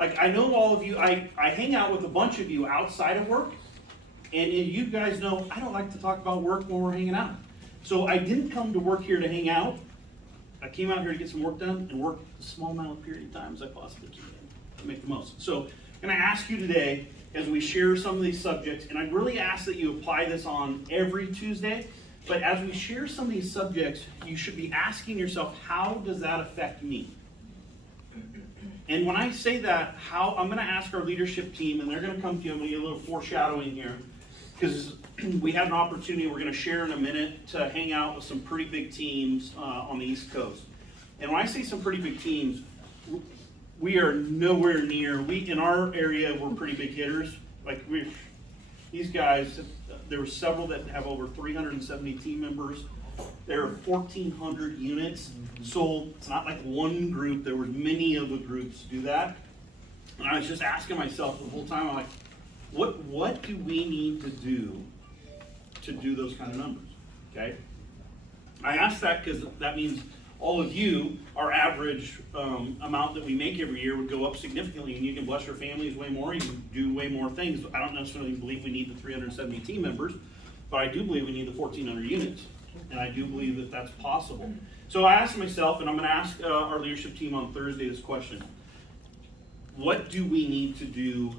Like, I know all of you, I hang out with a bunch of you outside of work, and you guys know I don't like to talk about work when we're hanging out. So I didn't come to work here to hang out. I came out here to get some work done and work the small amount of period of time as I possibly can to make the most. So I'm going to ask you today, as we share some of these subjects, and I really ask that you apply this on every Tuesday, but as we share some of these subjects, you should be asking yourself, how does that affect me? And when I say that, how, I'm going to ask our leadership team, and they're going to come to you. I'm going to get a little foreshadowing here, because we have an opportunity we're going to share in a minute to hang out with some pretty big teams on the East Coast. And when I say some pretty big teams, we are nowhere near, in our area, we're pretty big hitters. Like, these guys, there were several that have over 370 team members. There are 1,400 units, so it's not like one group. There were many of the groups do that. And I was just asking myself the whole time, I'm like, what do we need to do those kind of numbers, okay? I ask that because that means all of you, our average amount that we make every year would go up significantly, and you can bless your families way more, you can do way more things. I don't necessarily believe we need the 370 team members, but I do believe we need the 1,400 units, and I do believe that that's possible. So I asked myself, and I'm going to ask our leadership team on Thursday this question: what do we need to do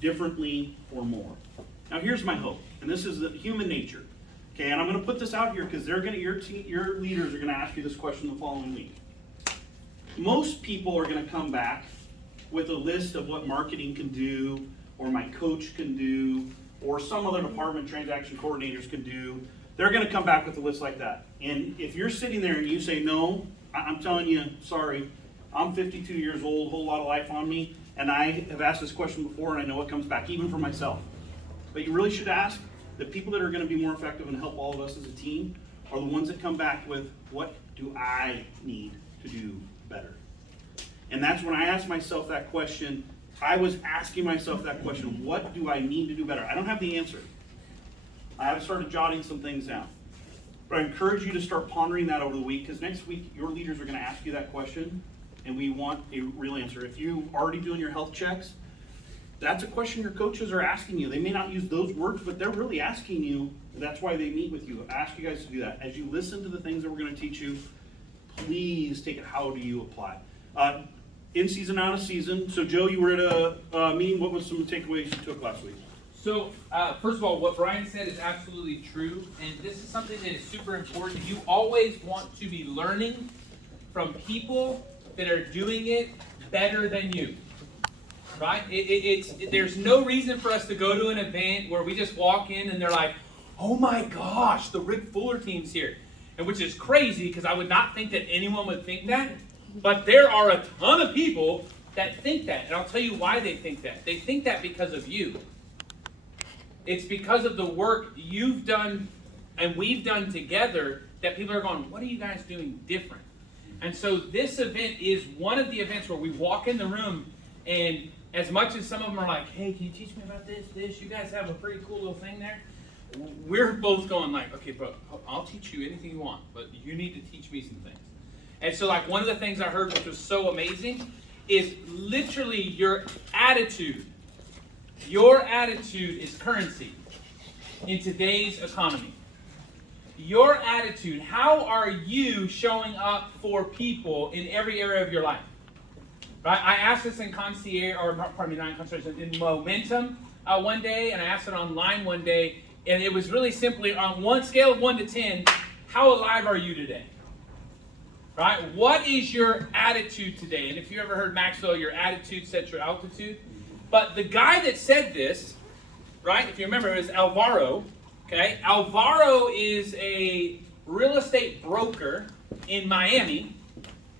differently or more? Now here's my hope, and this is the human nature. Okay, and I'm going to put this out here because your leaders are going to ask you this question the following week. Most people are going to come back with a list of what marketing can do, or my coach can do, or some other department transaction coordinators can do. They're going to come back with a list like that. And if you're sitting there and you say, no, I'm telling you, sorry, I'm 52 years old, a whole lot of life on me, and I have asked this question before, and I know it comes back, even for myself. But you really should ask, the people that are going to be more effective and help all of us as a team are the ones that come back with, what do I need to do better? And that's when I asked myself that question. I was asking myself that question, what do I need to do better? I don't have the answer. I have started jotting some things down. But I encourage you to start pondering that over the week, because next week your leaders are going to ask you that question, and we want a real answer. If you're already doing your health checks, that's a question your coaches are asking you. They may not use those words, but they're really asking you. That's why they meet with you. I ask you guys to do that. As you listen to the things that we're going to teach you, please take it, how do you apply? In season, out of season. So Joe, you were at a meeting. What was some takeaways you took last week? So, first of all, what Brian said is absolutely true, and this is something that is super important. You always want to be learning from people that are doing it better than you, right? There's no reason for us to go to an event where we just walk in and they're like, oh my gosh, the Rick Fuller team's here, and which is crazy because I would not think that anyone would think that, but there are a ton of people that think that, and I'll tell you why they think that. They think that because of you. It's because of the work you've done and we've done together that people are going, what are you guys doing different? And so this event is one of the events where we walk in the room, and as much as some of them are like, hey, can you teach me about this? You guys have a pretty cool little thing there. We're both going like, okay, bro, I'll teach you anything you want, but you need to teach me some things. And so like one of the things I heard which was so amazing is literally your attitude. Your attitude is currency in today's economy. Your attitude, how are you showing up for people in every area of your life? Right? I asked this in concierge, or pardon me, not in concierge, in Momentum one day, and I asked it online one day, and it was really simply on one scale of 1 to 10, how alive are you today? Right? What is your attitude today? And if you ever heard Maxwell, your attitude sets your altitude. But the guy that said this, right, if you remember, it was Alvaro. Okay, Alvaro is a real estate broker in Miami.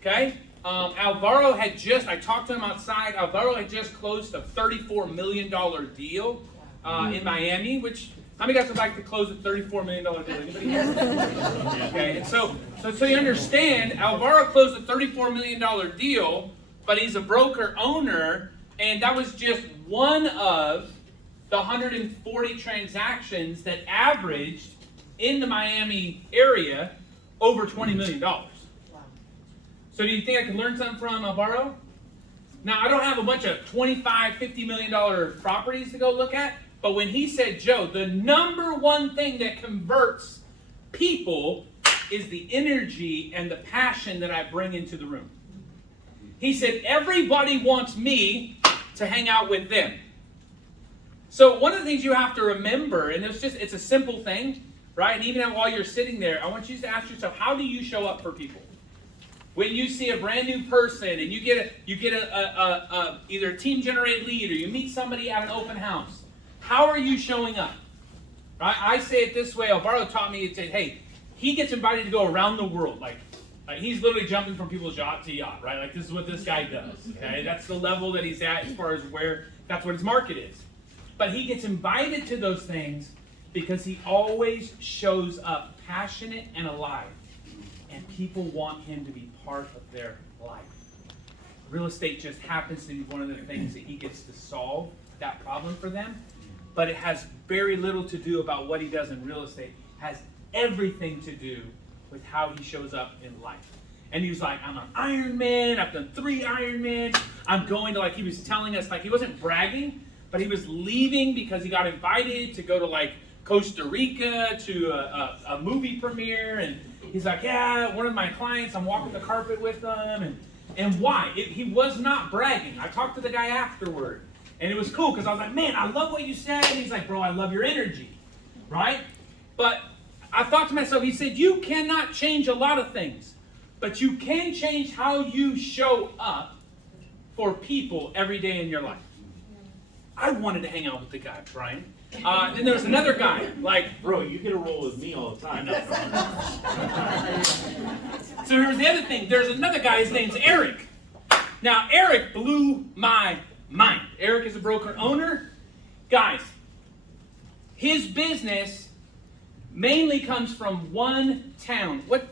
Okay, Alvaro had just, I talked to him outside, Alvaro had just closed a $34 million deal in Miami, which, how many guys would like to close a $34 million deal? Anybody else? Okay, and so you understand, Alvaro closed a $34 million deal, but he's a broker owner. And that was just one of the 140 transactions that averaged in the Miami area over $20 million. Wow. So do you think I can learn something from Alvaro? Now, I don't have a bunch of $25, $50 million properties to go look at, but when he said, Joe, the number one thing that converts people is the energy and the passion that I bring into the room. He said, everybody wants me to hang out with them. So one of the things you have to remember, and it's a simple thing, right? And even while you're sitting there, I want you to ask yourself, how do you show up for people? When you see a brand new person and you get either a team generated lead or you meet somebody at an open house, how are you showing up? Right? I say it this way. Alvaro taught me to say, hey, he gets invited to go around the world. Like he's literally jumping from people's yacht to yacht, right? Like this is what this guy does. Okay, that's the level that he's at as far as where that's what his market is. But he gets invited to those things because he always shows up passionate and alive. And people want him to be part of their life. Real estate just happens to be one of the things that he gets to solve that problem for them. But it has very little to do about what he does in real estate. It has everything to do with how he shows up in life. And he was like, I'm an Ironman. I've done 3 Ironman. I'm going to, he was telling us, he wasn't bragging, but he was leaving because he got invited to go to, Costa Rica to a movie premiere. And he's like, yeah, one of my clients, I'm walking the carpet with them. And why? He was not bragging. I talked to the guy afterward. And it was cool because I was like, man, I love what you said. And he's like, bro, I love your energy. Right? But I thought to myself, he said, you cannot change a lot of things. But you can change how you show up for people every day in your life. I wanted to hang out with the guy, Brian. Then there was another guy, bro, you get a roll with me all the time. So here's the other thing. There's another guy, his name's Eric. Now, Eric blew my mind. Eric is a broker owner. Guys, his business mainly comes from one town. What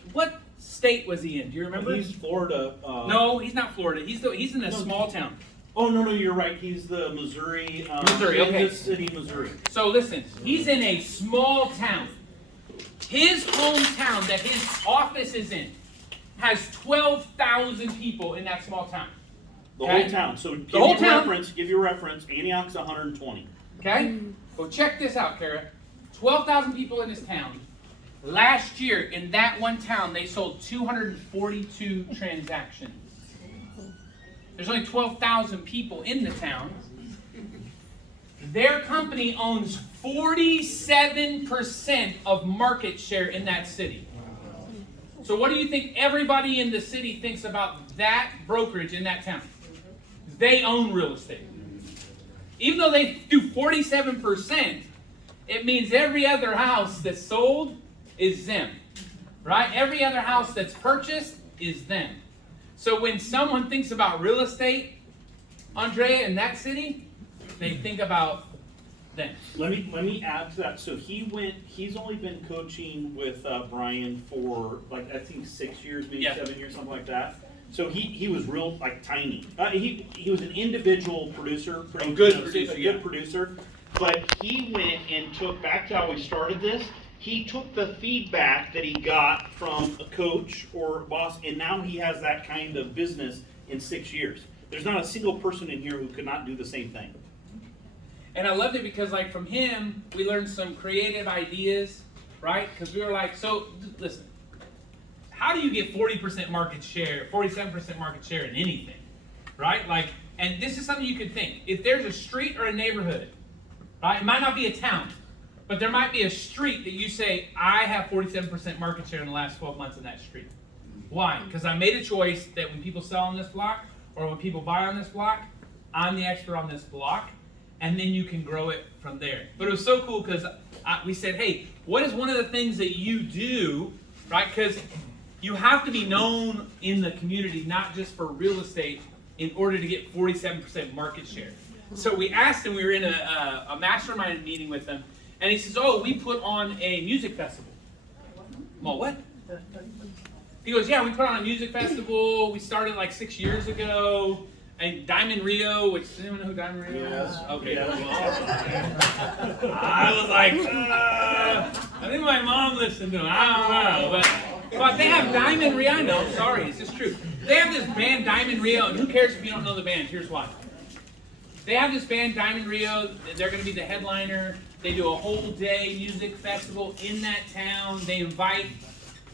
state was he in? Do you remember? He's Florida. No, he's not Florida. He's in a small town. Oh, no, you're right. He's the Missouri. Missouri, okay. Kansas City, Missouri. So listen, he's in a small town. His hometown that his office is in has 12,000 people in that small town. The whole town. So give you a reference, Antioch's 120. Okay? Well, check this out, Kara. 12,000 people in this town. Last year, in that one town, they sold 242 transactions. There's only 12,000 people in the town. Their company owns 47% of market share in that city. So what do you think everybody in the city thinks about that brokerage in that town? They own real estate. Even though they do 47%, it means every other house that's sold is them. Right? Every other house that's purchased is them. So when someone thinks about real estate, Andrea, in that city, they think about them. Let me add to that. So he's only been coaching with Brian for I think 6 years, maybe 7 years, something like that. So he was real tiny. He was an individual producer, a good producer. But he went and took, back to how we started this, he took the feedback that he got from a coach or boss, and now he has that kind of business in 6 years. There's not a single person in here who could not do the same thing. And I loved it because, from him, we learned some creative ideas, right? Because we were so listen, how do you get 40% market share, 47% market share in anything, right? And this is something you could think. If there's a street or a neighborhood, right? It might not be a town. But there might be a street that you say, I have 47% market share in the last 12 months in that street. Why? Because I made a choice that when people sell on this block or when people buy on this block, I'm the expert on this block, and then you can grow it from there. But it was so cool because we said, hey, what is one of the things that you do, right? Because you have to be known in the community, not just for real estate, in order to get 47% market share. So we asked him, we were in a mastermind meeting with him, and he says, oh, we put on a music festival. Well, what? He goes, yeah, we put on a music festival. We started 6 years ago. And Diamond Rio, which, does anyone know who Diamond Rio is? Okay. Yeah. I was I think my mom listened to him. I don't know. But they have Diamond Rio. I know, I'm sorry, it's just true. They have this band Diamond Rio, and who cares if you don't know the band? Here's why. They have this band Diamond Rio. They're going to be the headliner. They do a whole day music festival in that town. They invite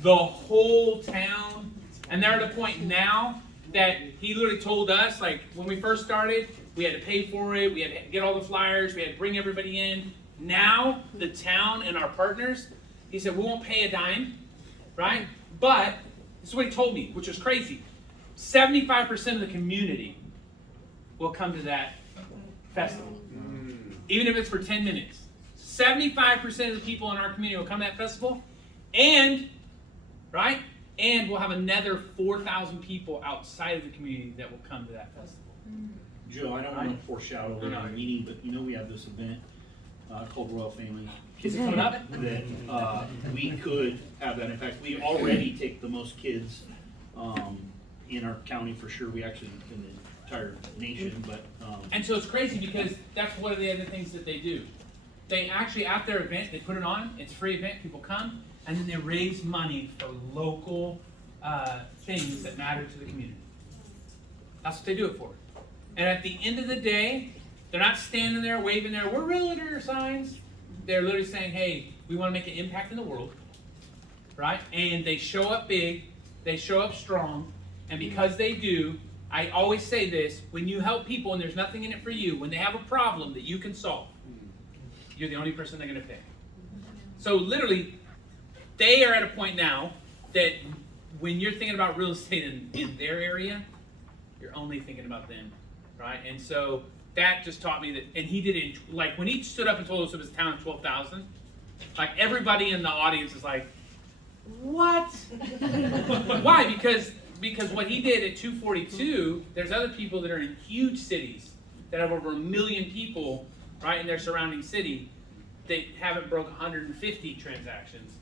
the whole town. And they're at a point now that he literally told us, like when we first started, we had to pay for it. We had to get all the flyers. We had to bring everybody in. Now, the town and our partners, he said, we won't pay a dime, right? But this is what he told me, which was crazy. 75% of the community will come to that festival, even if it's for 10 minutes. 75% of the people in our community will come to that festival, and, right? And we'll have another 4,000 people outside of the community that will come to that festival. Joe, I don't want to foreshadow the meeting, but you know we have this event called Royal Family. Is it coming up? That we could have that. In fact, we already take the most kids in our county for sure. We actually in the entire nation, but and so it's crazy because that's one of the other things that they do. They actually at their event they put it on. It's a free event. People come and then they raise money for local things that matter to the community. That's what they do it for. And at the end of the day, they're not standing there waving their "we're realtor" signs. They're literally saying, hey, we want to make an impact in the world, right? And they show up big, they show up strong, and because they do, I always say this, when you help people and there's nothing in it for you, when they have a problem that you can solve, you're the only person they're going to pay. So literally, they are at a point now that when you're thinking about real estate in their area, you're only thinking about them, right? And so that just taught me that, and he did it, like when he stood up and told us it was a town of 12,000, like everybody in the audience is like, what? Why? Because what he did at 242, there's other people that are in huge cities that have over 1 million people, right, in their surrounding city that haven't broke 150 transactions.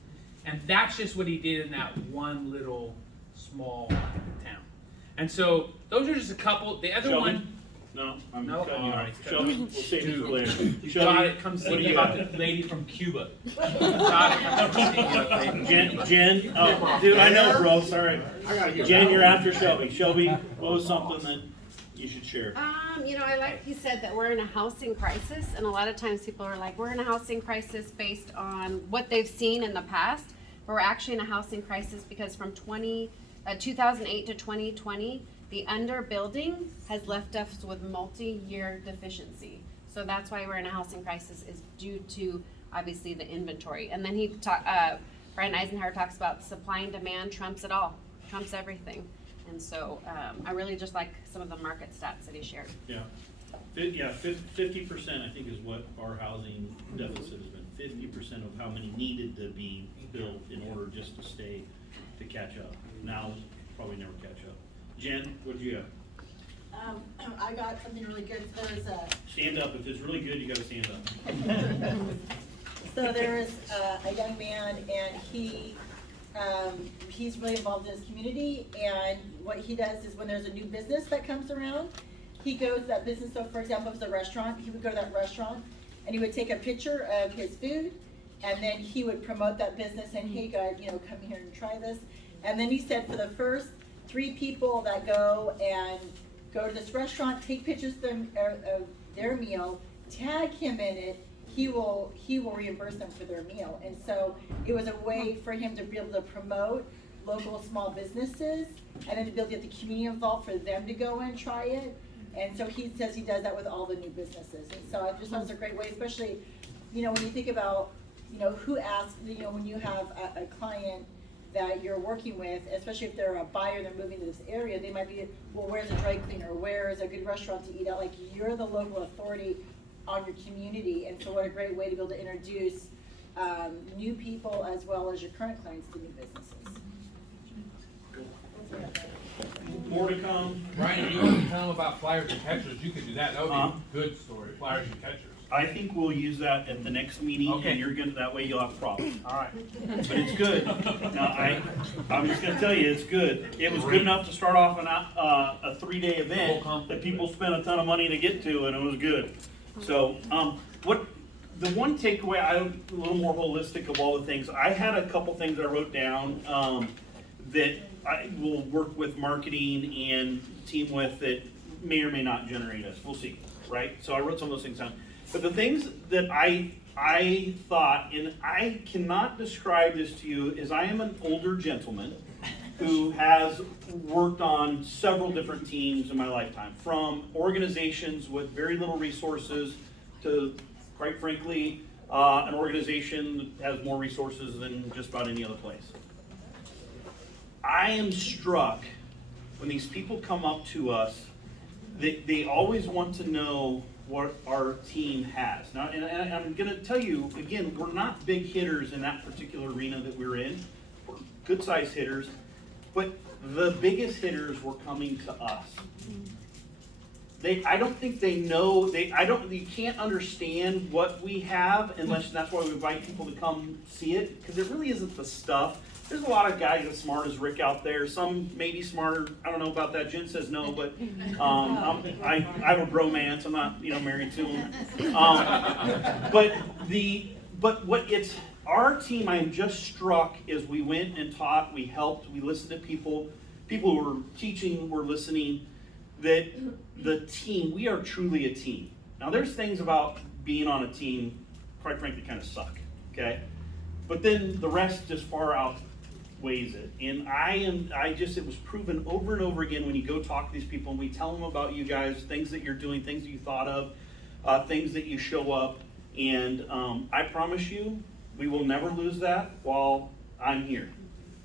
And that's just what he did in that one little small town. And so those are just a couple. The other one. No, I'm No? cutting you All off. right, Shelby, we'll save it for later. You Shelby, got it. Come what see do me you about got? the lady from Cuba. Got it. Come see me about the lady. Jen, oh, dude, I know, bro, sorry. Jen, you're after Shelby. Shelby, what was something that you should share? I like he said that we're in a housing crisis, and a lot of times people are like, we're in a housing crisis based on what they've seen in the past. But we're actually in a housing crisis because from 2008 to 2020, the underbuilding has left us with multi-year deficiency. So that's why we're in a housing crisis, is due to obviously the inventory. And then Brian Eisenhower talks about supply and demand trumps it all, trumps everything. And so I really just like some of the market stats that he shared. Yeah. 50% I think is what our housing deficit has been. 50% of how many needed to be built in order just to catch up. Now, probably never catch up. Jen, what did you have? I got something really good. There's a Stand up. If it's really good, you gotta stand up. so there is a young man, and he's really involved in his community. And what he does is when there's a new business that comes around, he goes to that business. So for example, if it's a restaurant, he would go to that restaurant and he would take a picture of his food, and then he would promote that business and hey guys, come here and try this. And then he said for the first 3 people that go to this restaurant, take pictures of their meal, tag him in it, he will reimburse them for their meal. And so it was a way for him to be able to promote local small businesses, and then to be able to get the community involved for them to go and try it. And so he says he does that with all the new businesses. And so I just thought it was a great way, especially, when you think about, who asks, when you have a client that you're working with, especially if they're a buyer, they're moving to this area, they might be, well, where's a dry cleaner? Where is a good restaurant to eat at? Like, you're the local authority on your community. And so what a great way to be able to introduce new people as well as your current clients to new businesses. More to come. Brian, you want to tell them about flyers and catchers? You could do that. That would be a good story. Flyers and catchers. I think we'll use that at the next meeting, Okay. and you're gonna, that way you'll have problems. All right. But it's good. Now, I'm just gonna tell you, it's good. It was good enough to start off a 3-day event that people spent a ton of money to get to, and it was good. So, the one takeaway, a little more holistic of all the things, I had a couple things I wrote down. that I will work with marketing and team with that may or may not generate us. We'll see, right? So I wrote some of those things down. But the things that I thought, and I cannot describe this to you, is I am an older gentleman who has worked on several different teams in my lifetime, from organizations with very little resources to, quite frankly, an organization that has more resources than just about any other place. I am struck when these people come up to us, they always want to know what our team has. Now, and I'm going to tell you, again, we're not big hitters in that particular arena that we're in. We're good-sized hitters, but the biggest hitters were coming to us. I don't think they know, you can't understand what we have unless, that's why we invite people to come see it, because it really isn't the stuff. There's a lot of guys as smart as Rick out there, some maybe smarter, I don't know about that, Jen says no, but I have a bromance, I'm not, married to him. But what it's, our team, I am just struck, is we went and taught, we helped, we listened to people who were teaching, were listening, that the team, we are truly a team. Now there's things about being on a team, quite frankly, kind of suck, okay? But then the rest just far outweighs it. And it was proven over and over again when you go talk to these people and we tell them about you guys, things that you're doing, things that you thought of, things that you show up. And I promise you, we will never lose that while I'm here.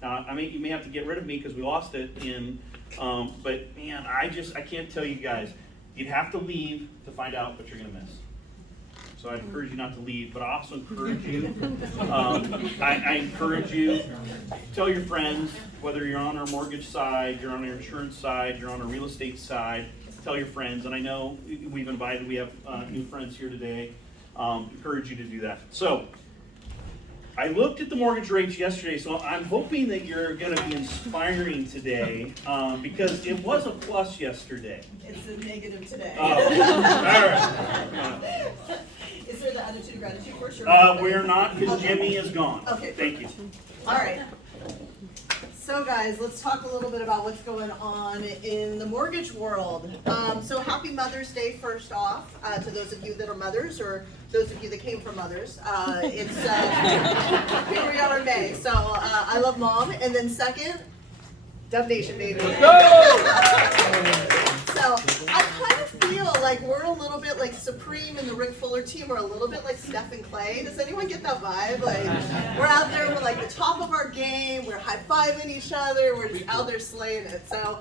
Now, you may have to get rid of me because we lost it but man, I can't tell you guys. You'd have to leave to find out what you're going to miss. So I encourage you not to leave, but I also encourage you, I encourage you, tell your friends, whether you're on our mortgage side, you're on our insurance side, you're on our real estate side, tell your friends. And I know we have new friends here today. Encourage you to do that. So, I looked at the mortgage rates yesterday, so I'm hoping that you're going to be inspiring today, because it was a plus yesterday. It's a negative today. Oh, all right. Is there the attitude of gratitude course? We're not, because Jimmy is gone. Okay. Thank you. All right. So guys, let's talk a little bit about what's going on in the mortgage world. So happy Mother's Day first off, to those of you that are mothers, or those of you that came from mothers. Here we are in May, so I love mom. And then second, Dub Nation, baby. So I kind of feel like we're a little bit like Supreme and the Rick Fuller team. We're a little bit like Steph and Clay. Does anyone get that vibe? Like we're out there, we're like the top of our game. We're high-fiving each other. We're just out there slaying it. So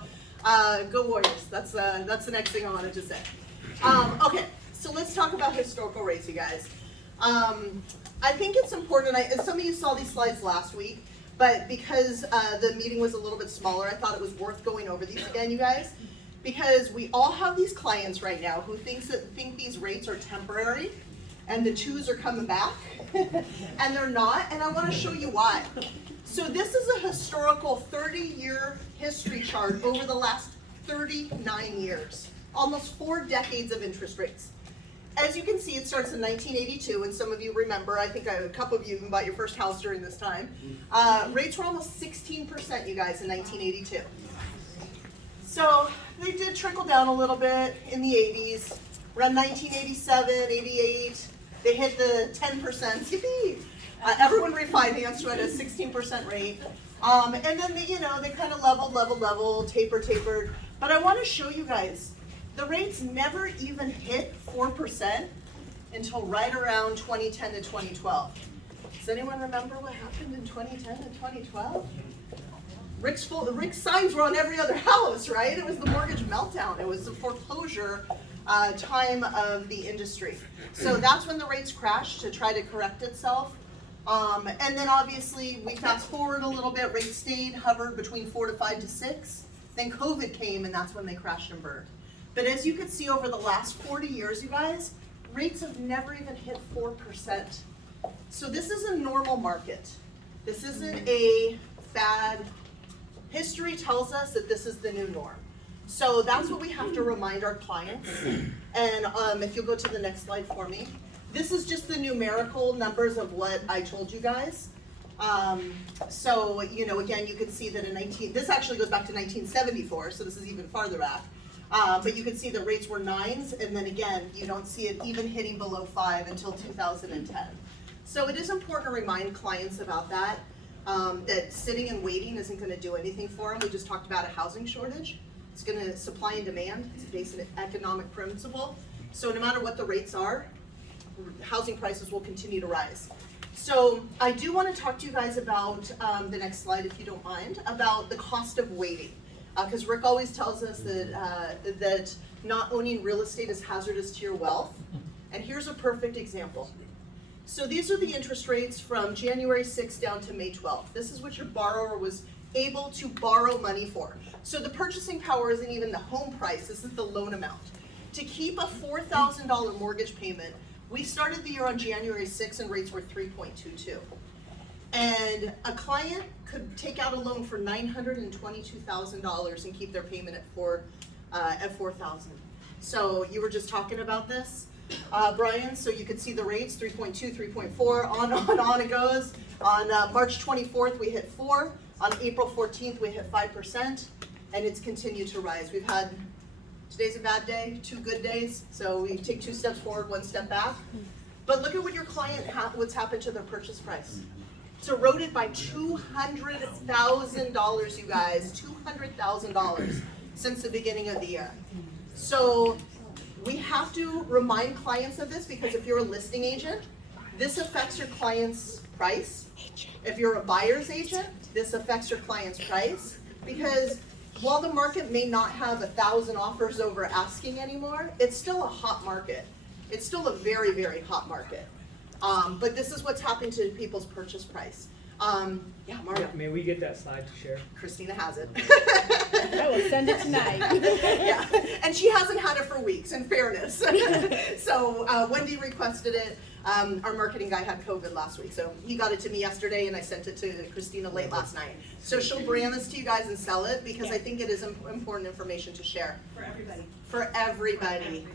go Warriors. That's the next thing I wanted to say. Okay, so let's talk about historical rates, you guys. I think it's important, and some of you saw these slides last week, but because the meeting was a little bit smaller, I thought it was worth going over these again, you guys. Because we all have these clients right now who think these rates are temporary and the twos are coming back and they're not, and I want to show you why. So this is a historical 30-year history chart over the last 39 years, almost 4 decades of interest rates. As you can see, it starts in 1982, and some of you remember, I think a couple of you even bought your first house during this time. Rates were almost 16%, you guys, in 1982. So they did trickle down a little bit in the 80s. Around 1987, 88, they hit the 10%. Yippee! Everyone refinanced at a 16% rate. And then they kind of leveled, tapered. But I want to show you guys, the rates never even hit 4% until right around 2010 to 2012. Does anyone remember what happened in 2010 to 2012? Rick's signs were on every other house, right? It was the mortgage meltdown. It was the foreclosure time of the industry. So that's when the rates crashed to try to correct itself. And then obviously we fast forward a little bit, rates stayed, hovered between 4 to 5 to 6. Then COVID came and that's when they crashed and burned. But as you can see over the last 40 years, you guys, rates have never even hit 4%. So this is a normal market. This isn't a fad. History tells us that this is the new norm. So that's what we have to remind our clients. And if you'll go to the next slide for me. This is just the numerical numbers of what I told you guys. So, you know, again, you can see that this actually goes back to 1974, so this is even farther back. But you can see the rates were 9s, and then again, you don't see it even hitting below 5 until 2010. So it is important to remind clients about that, that sitting and waiting isn't gonna do anything for them. We just talked about a housing shortage. It's gonna supply and demand, it's a basic economic principle. So no matter what the rates are, housing prices will continue to rise. So I do want to talk to you guys about, the next slide if you don't mind, about the cost of waiting. Because Rick always tells us that not owning real estate is hazardous to your wealth. And here's a perfect example. So these are the interest rates from January 6th down to May 12th. This is what your borrower was able to borrow money for. So the purchasing power isn't even the home price, this is the loan amount. To keep a $4,000 mortgage payment, we started the year on January 6th and rates were 3.22. And a client could take out a loan for $922,000 and keep their payment at $4,000. So you were just talking about this, Brian, so you could see the rates, 3.2, 3.4, on it goes. On March 24th, we hit 4. On April 14th, we hit 5%, and it's continued to rise. We've had, today's a bad day, 2 good days, so we take 2 steps forward, 1 step back. But look at what your client, what's happened to their purchase price. It's eroded by $200,000, you guys, $200,000 since the beginning of the year. So we have to remind clients of this, because if you're a listing agent, this affects your client's price. If you're a buyer's agent, this affects your client's price, because while the market may not have 1,000 offers over asking anymore, it's still a hot market. It's still a very, very hot market. But this is what's happened to people's purchase price. Yeah, Mario. May we get that slide to share? Christina has it. I will send it tonight. Yeah, and she hasn't had it for weeks, in fairness. So Wendy requested it. Our marketing guy had COVID last week, so he got it to me yesterday, and I sent it to Christina late last night. So she'll brand this to you guys and sell it, because I think it is important information to share. For everybody. For everybody.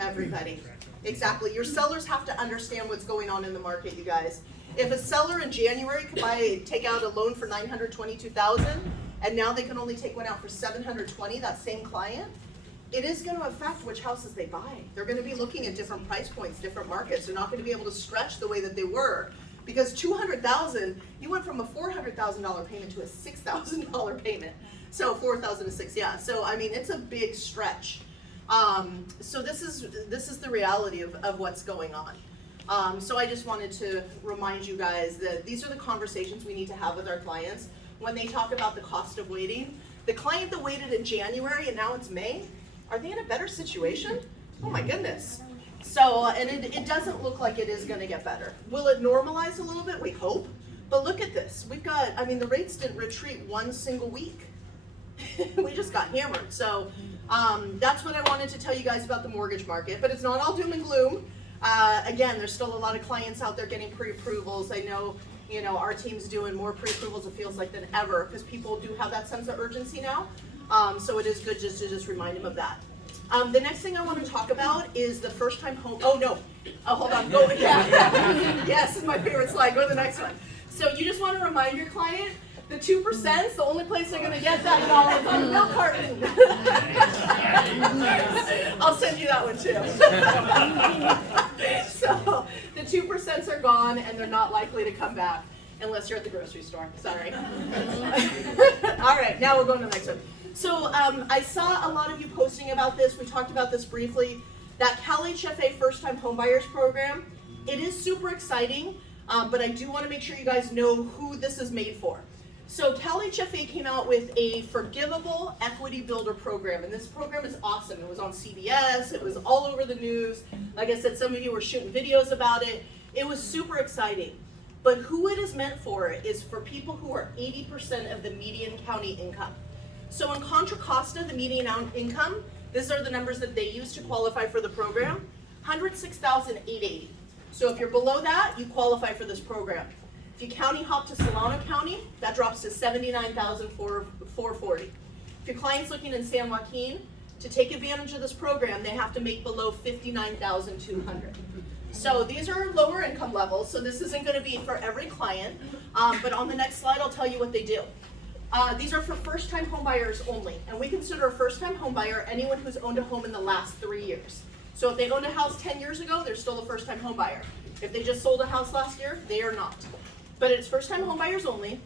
Everybody. Exactly. Your sellers have to understand what's going on in the market, you guys. If a seller in January could take out a loan for $922,000, and now they can only take one out for $720,000, that same client, it is going to affect which houses they buy. They're going to be looking at different price points, different markets. They're not going to be able to stretch the way that they were, because $200,000, you went from a $400,000 payment to a $6,000 payment. So 4,000 to 6, yeah. So I mean, it's a big stretch. So this is the reality of what's going on. So I just wanted to remind you guys that these are the conversations we need to have with our clients when they talk about the cost of waiting. The client that waited in January and now it's May, are they in a better situation? Oh my goodness. So, and it doesn't look like it is gonna get better. Will it normalize a little bit? We hope. But look at this. We've got, I mean, the rates didn't retreat one single week. We just got hammered. So that's what I wanted to tell you guys about the mortgage market, but it's not all doom and gloom. Again, there's still a lot of clients out there getting pre-approvals. I know, you know, our team's doing more pre-approvals, it feels like, than ever, because people do have that sense of urgency now. So it is good just to remind them of that. The next thing I want to talk about is the first time home, oh no, oh hold on, go, yeah. Yes, this is my favorite slide, go to the next one. So you just want to remind your client, the 2% is the only place they're going to get that dollar is on the milk carton. I'll send you that one too. So the 2% are gone and they're not likely to come back unless you're at the grocery store. Sorry. All right, now we'll go to the next one. So I saw a lot of you posting about this. We talked about this briefly. That CalHFA First Time Homebuyers Program, it is super exciting, but I do want to make sure you guys know who this is made for. So CalHFA came out with a Forgivable Equity Builder program, and this program is awesome. It was on CBS, it was all over the news. Like I said, some of you were shooting videos about it. It was super exciting. But who it is meant for is for people who are 80% of the median county income. So in Contra Costa, the median income, these are the numbers that they use to qualify for the program, $106,880. So if you're below that, you qualify for this program. If you county hop to Solano County, that drops to $79,440. If your client's looking in San Joaquin, To take advantage of this program, they have to make below $59,200. So these are lower income levels, so this isn't gonna be for every client, but on the next slide, I'll tell you what they do. These are for first-time home buyers only, and we consider a first-time home buyer anyone who's owned a home in the last 3 years. So if they owned a house 10 years ago, they're still a first-time home buyer. If they just sold a house last year, they are not. But it's first-time home buyers only.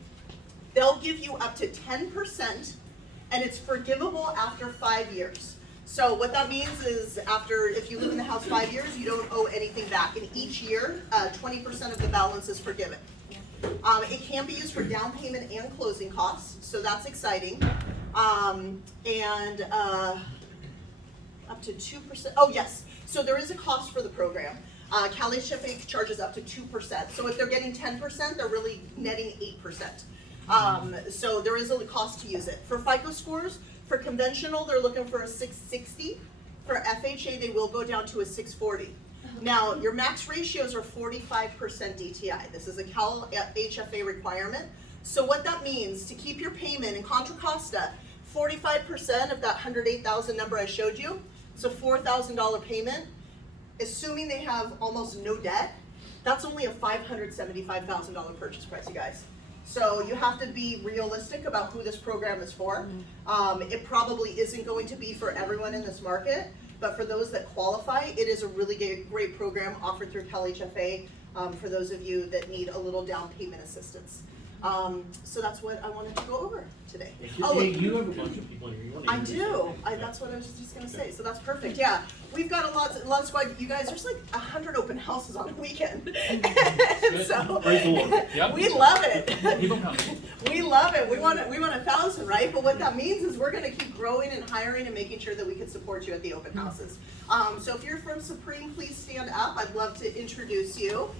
They'll give you up to 10%, and it's forgivable after 5 years. So what that means is if you live in the house 5 years, you don't owe anything back. And each year, 20% of the balance is forgiven. It can be used for down payment and closing costs, so that's exciting. Up to 2%, oh yes, so there is a cost for the program. CalHFA charges up to 2%, so if they're getting 10%, they're really netting 8%. So there is a cost to use it. For FICO scores, for conventional, they're looking for a 660. For FHA, they will go down to a 640. Now, your max ratios are 45% DTI. This is a CalHFA requirement. So what that means, to keep your payment in Contra Costa, 45% of that $108,000 number I showed you, so $4,000 payment, assuming they have almost no debt, that's only a $575,000 purchase price, you guys. So you have to be realistic about who this program is for. It probably isn't going to be for everyone in this market, but for those that qualify, it is a really great program offered through CalHFA for those of you that need a little down payment assistance. So that's what I wanted to go over today. Hey, you have a bunch of people here. You wanna I introduce do. yourself? That's what I was just gonna say. So that's perfect. Yeah, we've got a lot of squad. You guys, there's like 100 open houses on a weekend. So Praise the Lord. Yep. we love it. Keep them coming. We love it. We want 1,000, right? But what that means is we're gonna keep growing and hiring and making sure that we can support you at the open houses. So if you're from Supreme, please stand up. I'd love to introduce you.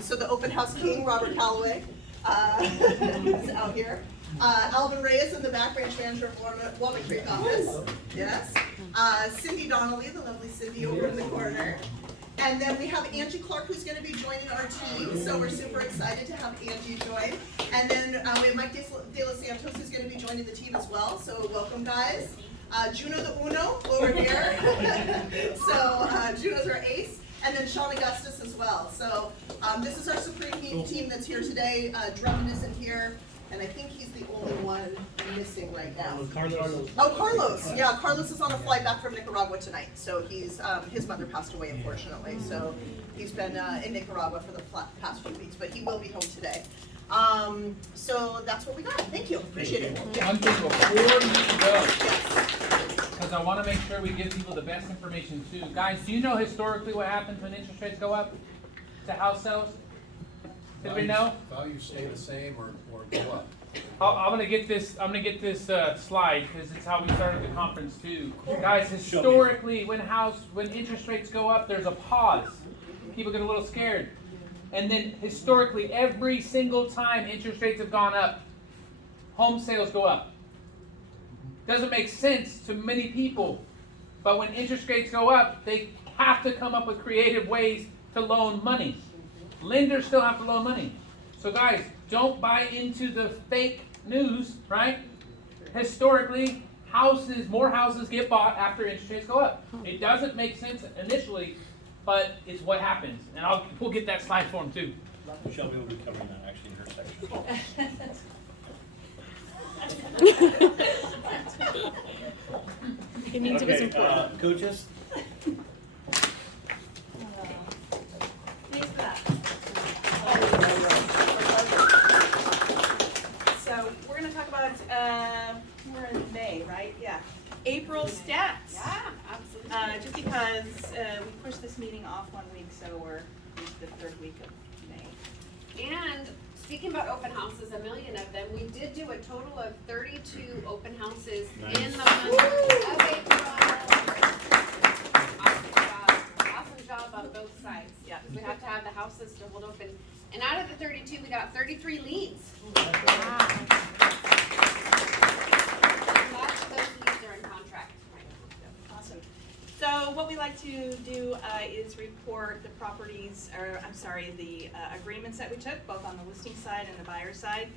So the open house king, Robert Calloway, is out here. Alvin Reyes in the back, branch manager of Walnut Creek office. Yes. Cindy Donnelly, the lovely Cindy over in the corner. And then we have Angie Clark, who's going to be joining our team. So we're super excited to have Angie join. And then we have Mike De Los Santos, who's going to be joining the team as well. So welcome, guys. Juno the Uno over here. So Juno's our ace. And then Sean Augustus as well. So this is our Supreme team that's here today. Drummond isn't here, and I think he's the only one missing right now. Carlos. Oh, Carlos. Yeah, Carlos is on a flight back from Nicaragua tonight. So he's his mother passed away, unfortunately. So he's been in Nicaragua for the past few weeks, but he will be home today. So that's what we got. Thank you. Appreciate it. Yeah. One thing before you go, Yes. because I want to make sure we give people the best information too. Guys, do you know historically what happens when interest rates go up to house sales? Did we know? Values stay the same or go up. I'm gonna get this slide because it's how we started the conference too. Guys, historically, when interest rates go up, there's a pause. People get a little scared, and then historically, every single time interest rates have gone up, home sales go up. Doesn't make sense to many people, but when interest rates go up, they have to come up with creative ways to loan money. Lenders still have to loan money. So guys, don't buy into the fake news, right? Historically, more houses get bought after interest rates go up. It doesn't make sense initially, but it's what happens. And we'll get that slide for them too. Shelby will be covering that actually in her section. It means it was Okay, important. coaches? So we're gonna talk about, we're in May, right? Yeah. April stats. Yeah, absolutely. Just because, we pushed this meeting off 1 week, so we're into the third week of May. And speaking about open houses, 1 million of them, we did do a total of 32 open houses in the month of April. Awesome job on both sides. Yeah. Because we have to have the houses to hold open. And out of the 32, we got 33 leads. And lots of those leads are in contract right now. Awesome. So what we like to do is report the properties, or I'm sorry, the agreements that we took, both on the listing side and the buyer side,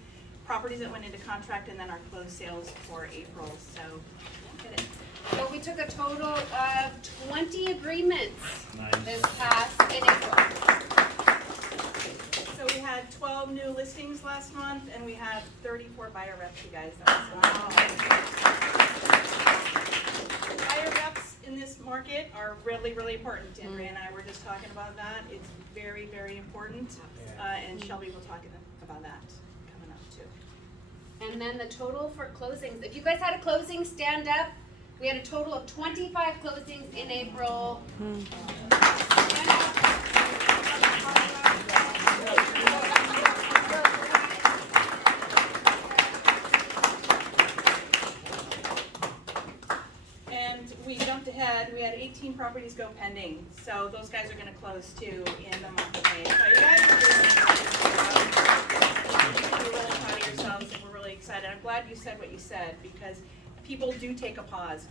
properties that went into contract, and then our closed sales for April. So get it. So we took a total of 20 agreements Nice. this past in April. So we had 12 new listings last month, and we had 34 buyer reps, you guys. That was buyer reps in this market are really, really important. Andrea and I were just talking about that. It's very, very important. And Shelby will talk about that coming up too. And then the total for closings. If you guys had a closing, stand up. We had a total of 25 closings in April. Stand up. And we jumped ahead, we had 18 properties go pending, so those guys are gonna close too in the month of May. So you guys are doing a great job. We're really proud of yourselves and we're really excited. I'm glad you said what you said, because people do take a pause.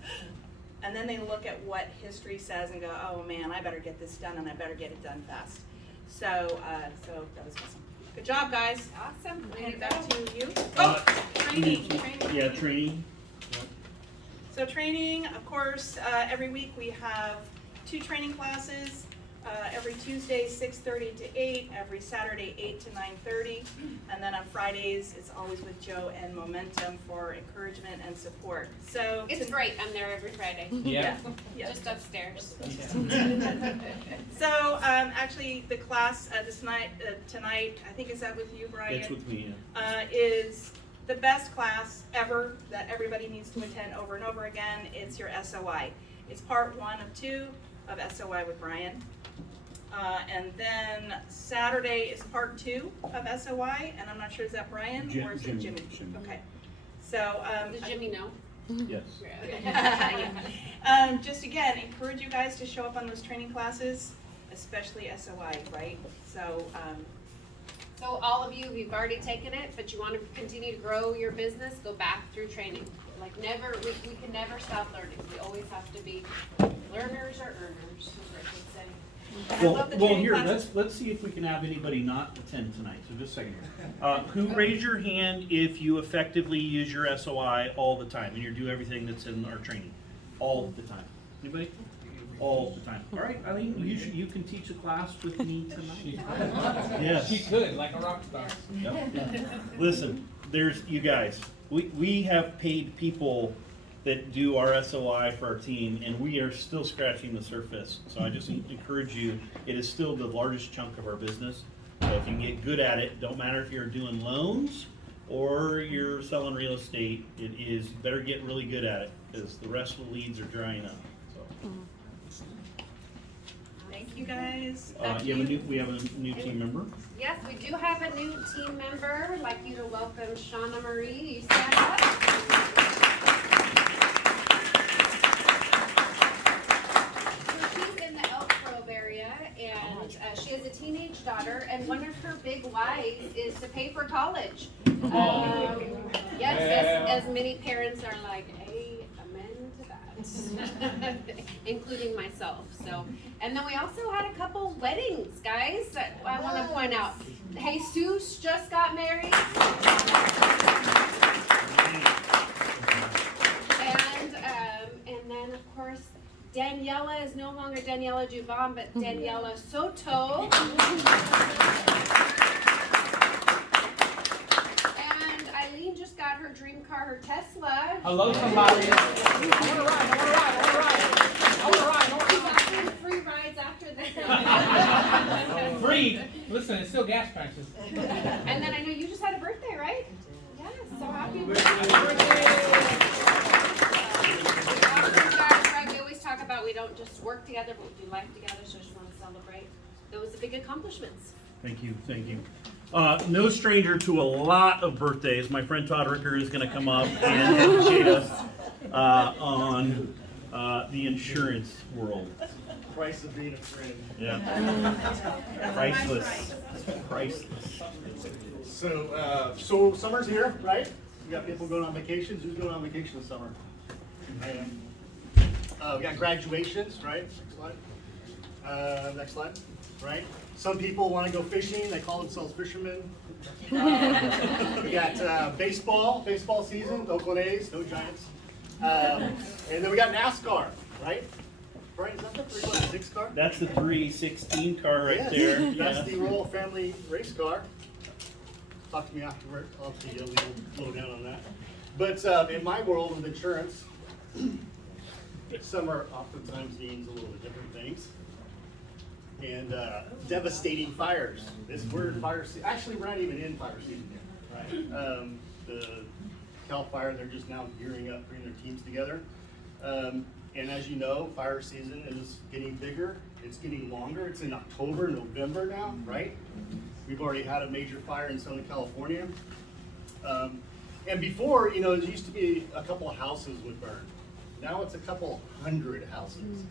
And then they look at what history says and go, oh man, I better get this done and I better get it done fast. So that was awesome. Good job, guys. Awesome. I'll hand it back to you. Uh, Training. Yeah, training. So training, of course, every week we have 2 training classes. Every Tuesday, 6:30 to 8, every Saturday, 8 to 9:30. And then on Fridays, it's always with Joe and Momentum for encouragement and support. So It's great. I'm there every Friday. Yeah. Yeah. Just upstairs. So actually, the class tonight, I think is that with you, Brian? It's with me. Is the best class ever that everybody needs to attend over and over again. It's your SOI. It's part 1 of 2 of SOI with Brian. And then Saturday is part 2 of SOI, and I'm not sure, is that Brian or is it Jimmy? Okay. So, Does Jimmy know? Yes. just again, encourage you guys to show up on those training classes, especially SOI, right? So, So all of you, who've already taken it, but you want to continue to grow your business, go back through training. Like never, we can never stop learning. We always have to be learners or earners, as Rick would say. I love the training Here, classes. let's see if we can have anybody not attend tonight, so just a second here. Who raise your hand if you effectively use your SOI all the time, and you do everything that's in our training, all the time? Anybody? All the time. All right, Eileen, you can teach a class with me tonight. Yes. She could, like a rock star. Yep. Listen, you guys, we have paid people that do our SOI for our team, and we are still scratching the surface. So I just encourage you, it is still the largest chunk of our business. So if you can get good at it, don't matter if you're doing loans or you're selling real estate, it is, better get really good at it, because the rest of the leads are drying up. So. thank you guys. We have a new team member. Yes, we do have a new team member. I'd like you to welcome Shauna Marie. You stand up. And she has a teenage daughter, and one of her big whys is to pay for college. Yes, as many parents are like, amen to that, including myself. So, and then we also had a couple weddings, guys, that I want to point out. Jesus just got married. And then of course, Daniela is no longer Daniela Juvan, but Daniela Soto. And Eileen just got her dream car, her Tesla. Hello, somebody. I wanna ride. Free rides after this. Free. Listen, it's still gas prices. And then I know you just had a birthday, right? Yes, so happy birthday. We always talk about we don't just work together, but we do life together, so I just want to celebrate those big accomplishments. Thank you, thank you. No stranger to a lot of birthdays. My friend Todd Ricker is going to come up and educate us on the insurance world. Price of being a friend. Yeah. Priceless. Priceless. So summer's here, right? We got people going on vacations. Who's going on vacation this summer? I am. We got graduations, right? Next slide. Next slide. Right? Some people want to go fishing. They call themselves fishermen. We got baseball season. Oakland A's, no Giants. And then we got NASCAR, right? Brian, is that the 316 car? That's the 316 car right Yes, there. That's the Royal Family race car. Talk to me afterward. I'll give you a little down on that. But in my world of insurance, summer oftentimes means a little bit different things. And devastating fires. We're in fire season. Actually, we're not even in fire season yet, right? The Cal Fire, they're just now gearing up, putting their teams together. And as you know, fire season is getting bigger. It's getting longer. It's in October, November now, right? We've already had a major fire in Southern California. And before, you know, it used to be a couple of houses would burn. Now it's a couple hundred houses.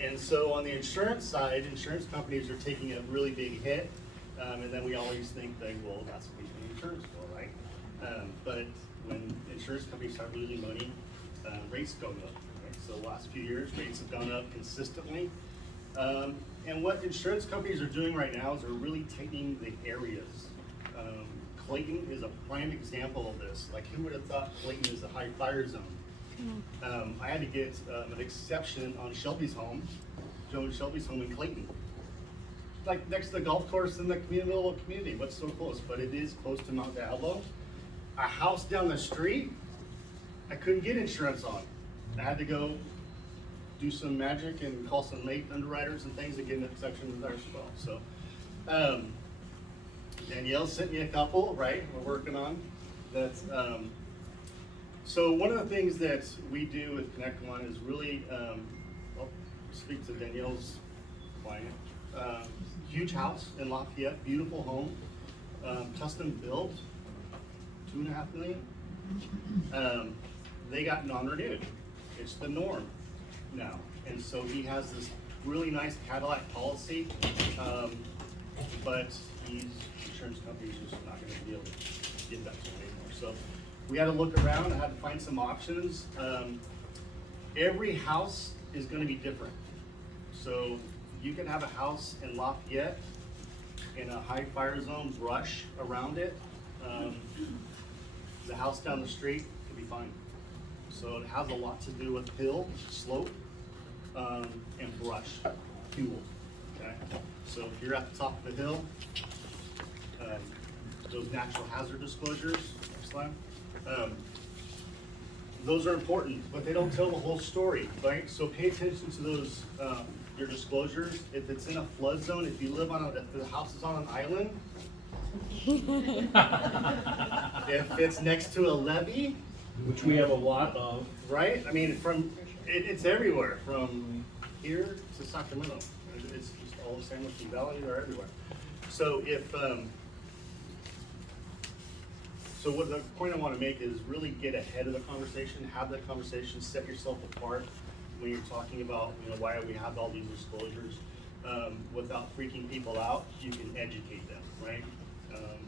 And so on the insurance side, insurance companies are taking a really big hit. And then we always think that, well, that's what the insurance for, right? But when insurance companies start losing money, rates go up. Right? So the last few years, rates have gone up consistently. And what insurance companies are doing right now is they're really tightening the areas. Clayton is a prime example of this. Like, who would have thought Clayton is a high fire zone? I had to get an exception on Shelby's home, Joe and Shelby's home in Clayton. Like next to the golf course in the middle of the community. What's so close? But it is close to Mount Diablo. A house down the street, I couldn't get insurance on. I had to go do some magic and call some late underwriters and things to get an exception there as well. So Danielle sent me a couple, right? We're working on that. So one of the things that we do with Connect One is really, I'll speak to Danielle's client. Huge house in Lafayette, beautiful home, custom built, $2.5 million. They got non-renewed. It's the norm now. And so he has this really nice Cadillac policy, but insurance company's just not gonna be able to give that to him anymore. So we had to look around, I had to find some options. Every house is gonna be different. So you can have a house in Lafayette in a high fire zone brush around it. The house down the street could be fine. So it has a lot to do with hill, slope, and brush, fuel, okay? So if you're at the top of the hill, those natural hazard disclosures, next slide, those are important, but they don't tell the whole story, right? So pay attention to those, your disclosures. If it's in a flood zone, if you live if the house is on an island, if it's next to a levee, Which we have a lot of. right? I mean, it's everywhere, from here to Sacramento. It's just all the San Joaquin Valley, they're everywhere. So so what the point I want to make is really get ahead of the conversation, have that conversation, set yourself apart when you're talking about, you know, why we have all these disclosures. Without freaking people out, you can educate them, right?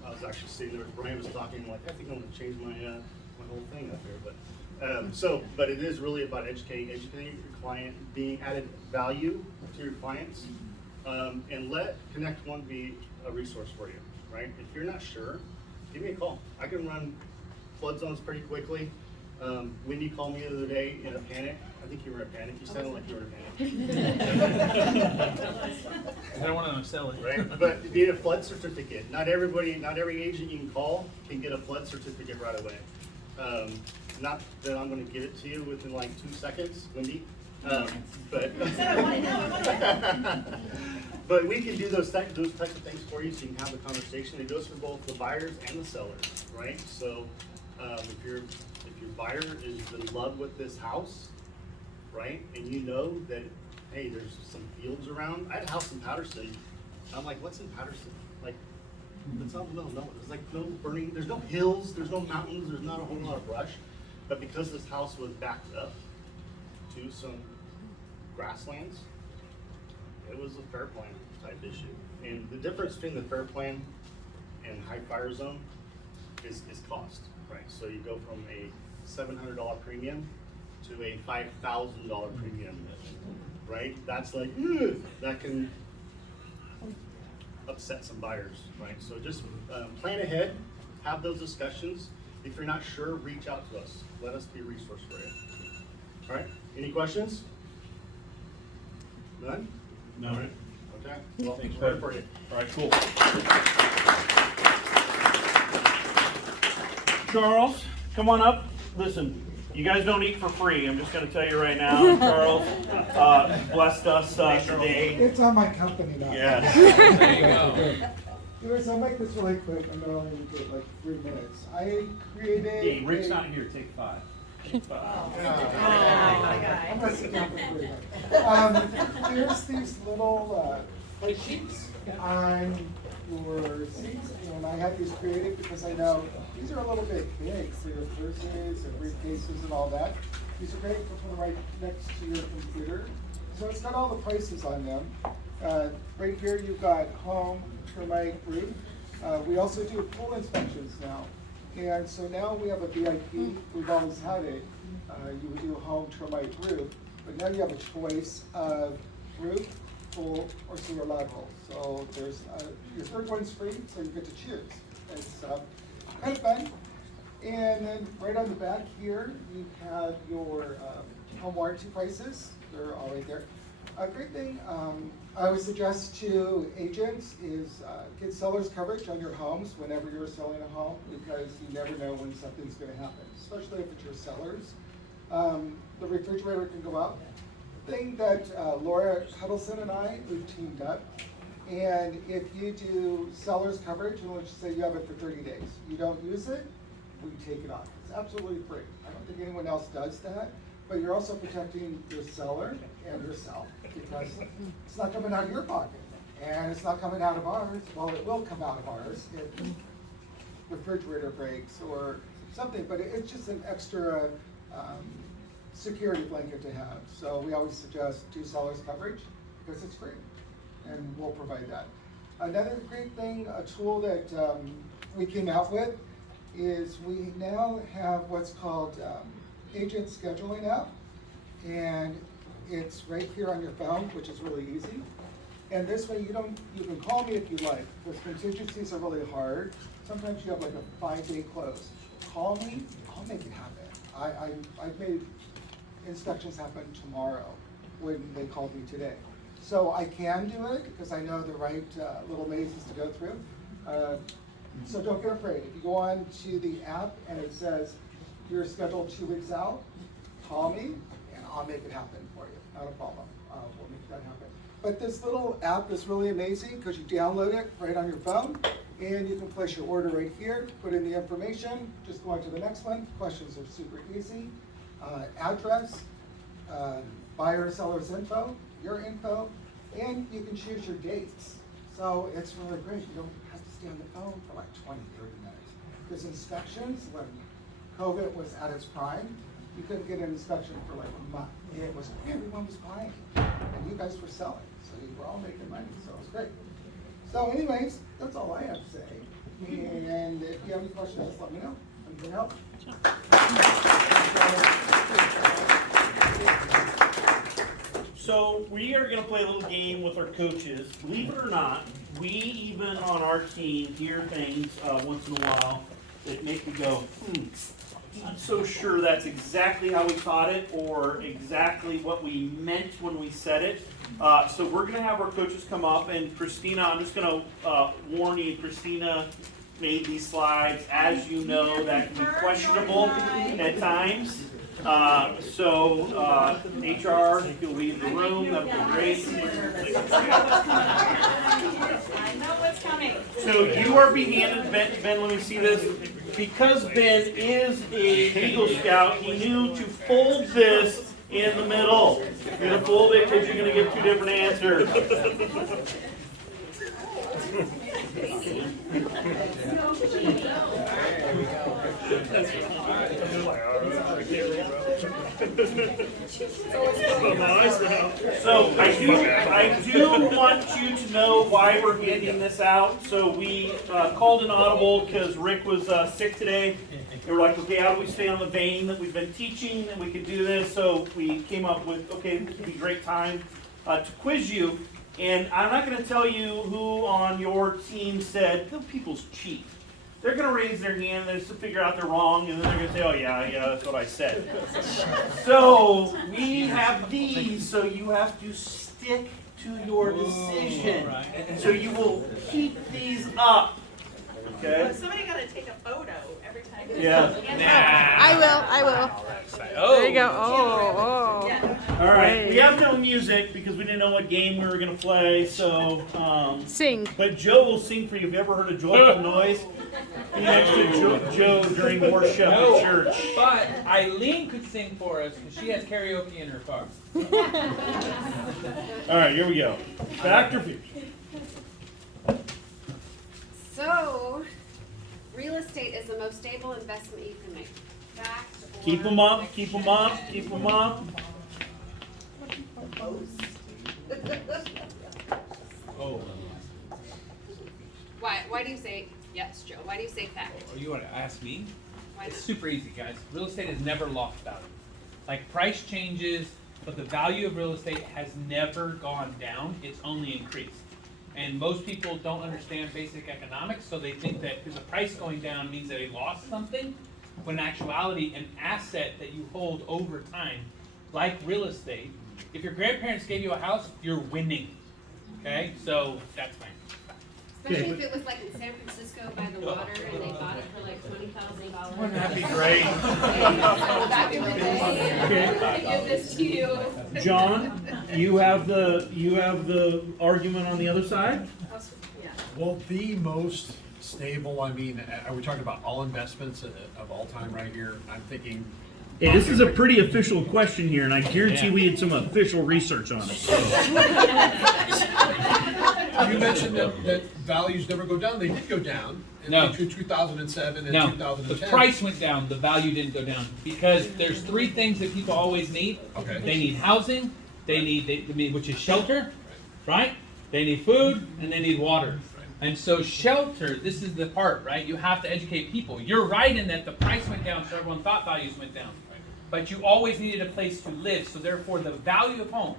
I was actually sitting there, Brian was talking, like, I think I'm gonna change my whole thing up here, but but it is really about educating your client, being added value to your clients, and let Connect One be a resource for you, right? If you're not sure, give me a call. I can run flood zones pretty quickly. Wendy called me the other day in a panic. I think you were in a panic. You sounded like you were in a panic. I don't want to sell it. Right, but you need a flood certificate. Not every agent you can call can get a flood certificate right away. Not that I'm gonna give it to you within like 2 seconds, Wendy, but. said I want it now, I want it. But we can do those types of things for you, so you can have the conversation. It goes for both the buyers and the sellers, right? So, if your buyer is in love with this house, right, and you know that, hey, there's some fields around. I had a house in Patterson. I'm like, what's in Patterson? Like, it's out in the middle of nowhere. There's like no burning, there's no hills, there's no mountains, there's not a whole lot of brush. But because this house was backed up to some grasslands, it was a fair plan type issue. And the difference between the fair plan and high fire zone is cost, right? So you go from a $700 premium to a $5,000 premium, right? That's like, that can upset some buyers, right? So just plan ahead, have those discussions. If you're not sure, reach out to us. Let us be a resource for you. All right, any questions? None? No. All right. Okay, well, Thanks, we're ready bud. for you. All right, cool. Charles, come on up. Listen, you guys don't eat for free. I'm just gonna tell you right now. Charles blessed us today. It's on my company now. Yes. There you go. Anyways, I'll make this really quick. I'm gonna only do it like 3 minutes. I created. Hey, Rick's a- not here. Take 5. Take 5. I'm gonna sit down for 3 minutes. Here's these little plate sheets on your seats, and I had these created because I know these are a little bit big for your purses and briefcases and all that. These are great for putting right next to your computer. So it's got all the prices on them. Right here you've got home, termite, roof. We also do pool inspections now. And so now we have a VIP, we've always had it. You would do home, termite, roof, but now you have a choice of roof, pool, or sewer lateral. So there's, your third one's free, so you get to choose. It's kind of fun. And then right on the back here, you have your home warranty prices. They're all right there. A great thing I would suggest to agents is get seller's coverage on your homes whenever you're selling a home, because you never know when something's gonna happen, especially if it's your sellers. The refrigerator can go up. Thing that Laura Huddleston and I, we've teamed up. And if you do seller's coverage, and let's just say you have it for 30 days, you don't use it, we take it off. It's absolutely free. I don't think anyone else does that, but you're also protecting your seller and yourself, because it's not coming out of your pocket, and it's not coming out of ours. Well, it will come out of ours if the refrigerator breaks or something, but it's just an extra security blanket to have. So we always suggest do seller's coverage because it's free, and we'll provide that. Another great thing, a tool that we came out with, is we now have what's called agent scheduling app, and it's right here on your phone, which is really easy. And this way you can call me if you like, because contingencies are really hard. Sometimes you have like a 5-day close. Call me, I'll make it happen. I've made inspections happen tomorrow when they called me today. So I can do it because I know the right little mazes to go through. So don't get afraid. If you go on to the app and it says you're scheduled 2 weeks out, call me and I'll make it happen for you. Not a problem. We'll make that happen. But this little app is really amazing because you download it right on your phone and you can place your order right here, put in the information, just go on to the next one. Questions are super easy. Address, buyer, seller's info, your info, and you can choose your dates. So it's really great. You don't have to stay on the phone for like 20, 30 minutes. Because inspections, when COVID was at its prime, you couldn't get an inspection for like a month. It was, everyone was buying, and you guys were selling. So you were all making money, so it was great. So anyways, that's all I have to say. And if you have any questions, just let me know. Anything else? So we are gonna play a little game with our coaches. Believe it or not, we even on our team hear things once in a while that make me go, not so sure that's exactly how we taught it or exactly what we meant when we said it. So we're gonna have our coaches come up, and Christina, I'm just gonna warn you, Christina made these slides. As you know, that can be questionable at times. So HR, if you'll leave the room, that'd be great. I know what's coming. So you are being handed, Ben, let me see this. Because Ben is a Eagle Scout, he knew to fold this in the middle. You're gonna fold it because you're gonna get 2 different answers. So I do want you to know why we're handing this out. So we called an audible because Rick was sick today. And we're like, okay, how do we stay on the vein that we've been teaching and we can do this? So we came up with, okay, this would be a great time to quiz you. And I'm not going to tell you who on your team said, "Those people's cheap." they're gonna raise their hand, they're to figure out they're wrong, and then they're gonna say, oh yeah, that's what I said. So we have these, so you have to stick to your decision. So you will keep these up, okay? Somebody gotta take a photo every time. Yeah. I will. Oh. There you go. Oh. Yeah. All right, we have no music because we didn't know what game we were gonna play, so, Sing. but Joe will sing for you. Have you ever heard a joyful noise? Be next to Joe during worship No, at church. but Eileen could sing for us because she has karaoke in her car. All right, here we go. Fact or fiction? So, real estate is the most stable investment you can make. Fact or Keep them up, keep them up, keep them up. Oh. Why do you say yes, Joe? Why do you say fact? You want to ask me? Why It's not? super easy, guys. Real estate has never lost value. Like price changes, but the value of real estate has never gone down. It's only increased. And most people don't understand basic economics, so they think that the price going down means that they lost something. When in actuality, an asset that you hold over time, like real estate, if your grandparents gave you a house, you're winning. Okay, so that's fine. Especially if it was like in San Francisco by the water and they bought it for like $20,000. Wouldn't that be great? Back in the day, I give this to you. John, you have the argument on the other side? Yeah. Well, the most stable, I mean, are we talking about all investments of all time right here? I'm thinking. Hey, this is a pretty official question here, and I guarantee we had some official research on it. You mentioned that values never go down. They did go down No. between 2007 and No, 2010. the price went down, the value didn't go down. Because there's three things that people always need. Okay. They need housing, they need which is shelter, right? They need food, and they need water. And so shelter, this is the part, right? You have to educate people. You're right in that the price went down, so everyone thought values went down. But you always needed a place to live, so therefore the value of home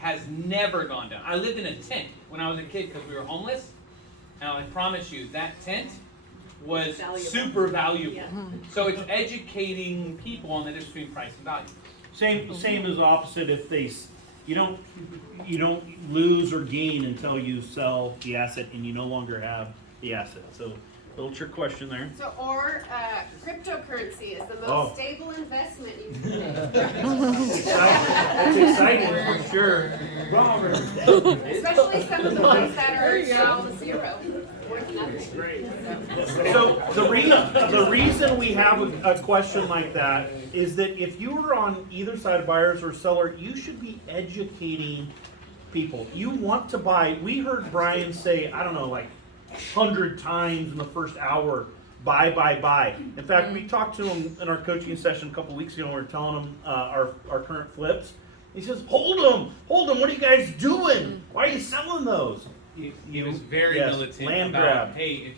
has never gone down. I lived in a tent when I was a kid because we were homeless, and I promise you, that tent was Valuable. super valuable. Yeah. So it's educating people on the difference between price and value. Same as opposite if you don't lose or gain until you sell the asset and you no longer have the asset. So, little trick question there. So, or cryptocurrency is the most Oh. stable investment you can make. That's exciting for sure. Especially some of the ones that are now zero, worth nothing. So the reason we have a question like that is that if you were on either side of buyers or seller, you should be educating people. You want to buy. We heard Brian say, I don't know, like 100 times in the first hour, buy, buy, buy. In fact, we talked to him in our coaching session a couple weeks ago, and we were telling him our current flips. He says, hold them, what are you guys doing? Why are you selling those? He was very Yes, militant land about, grab. hey,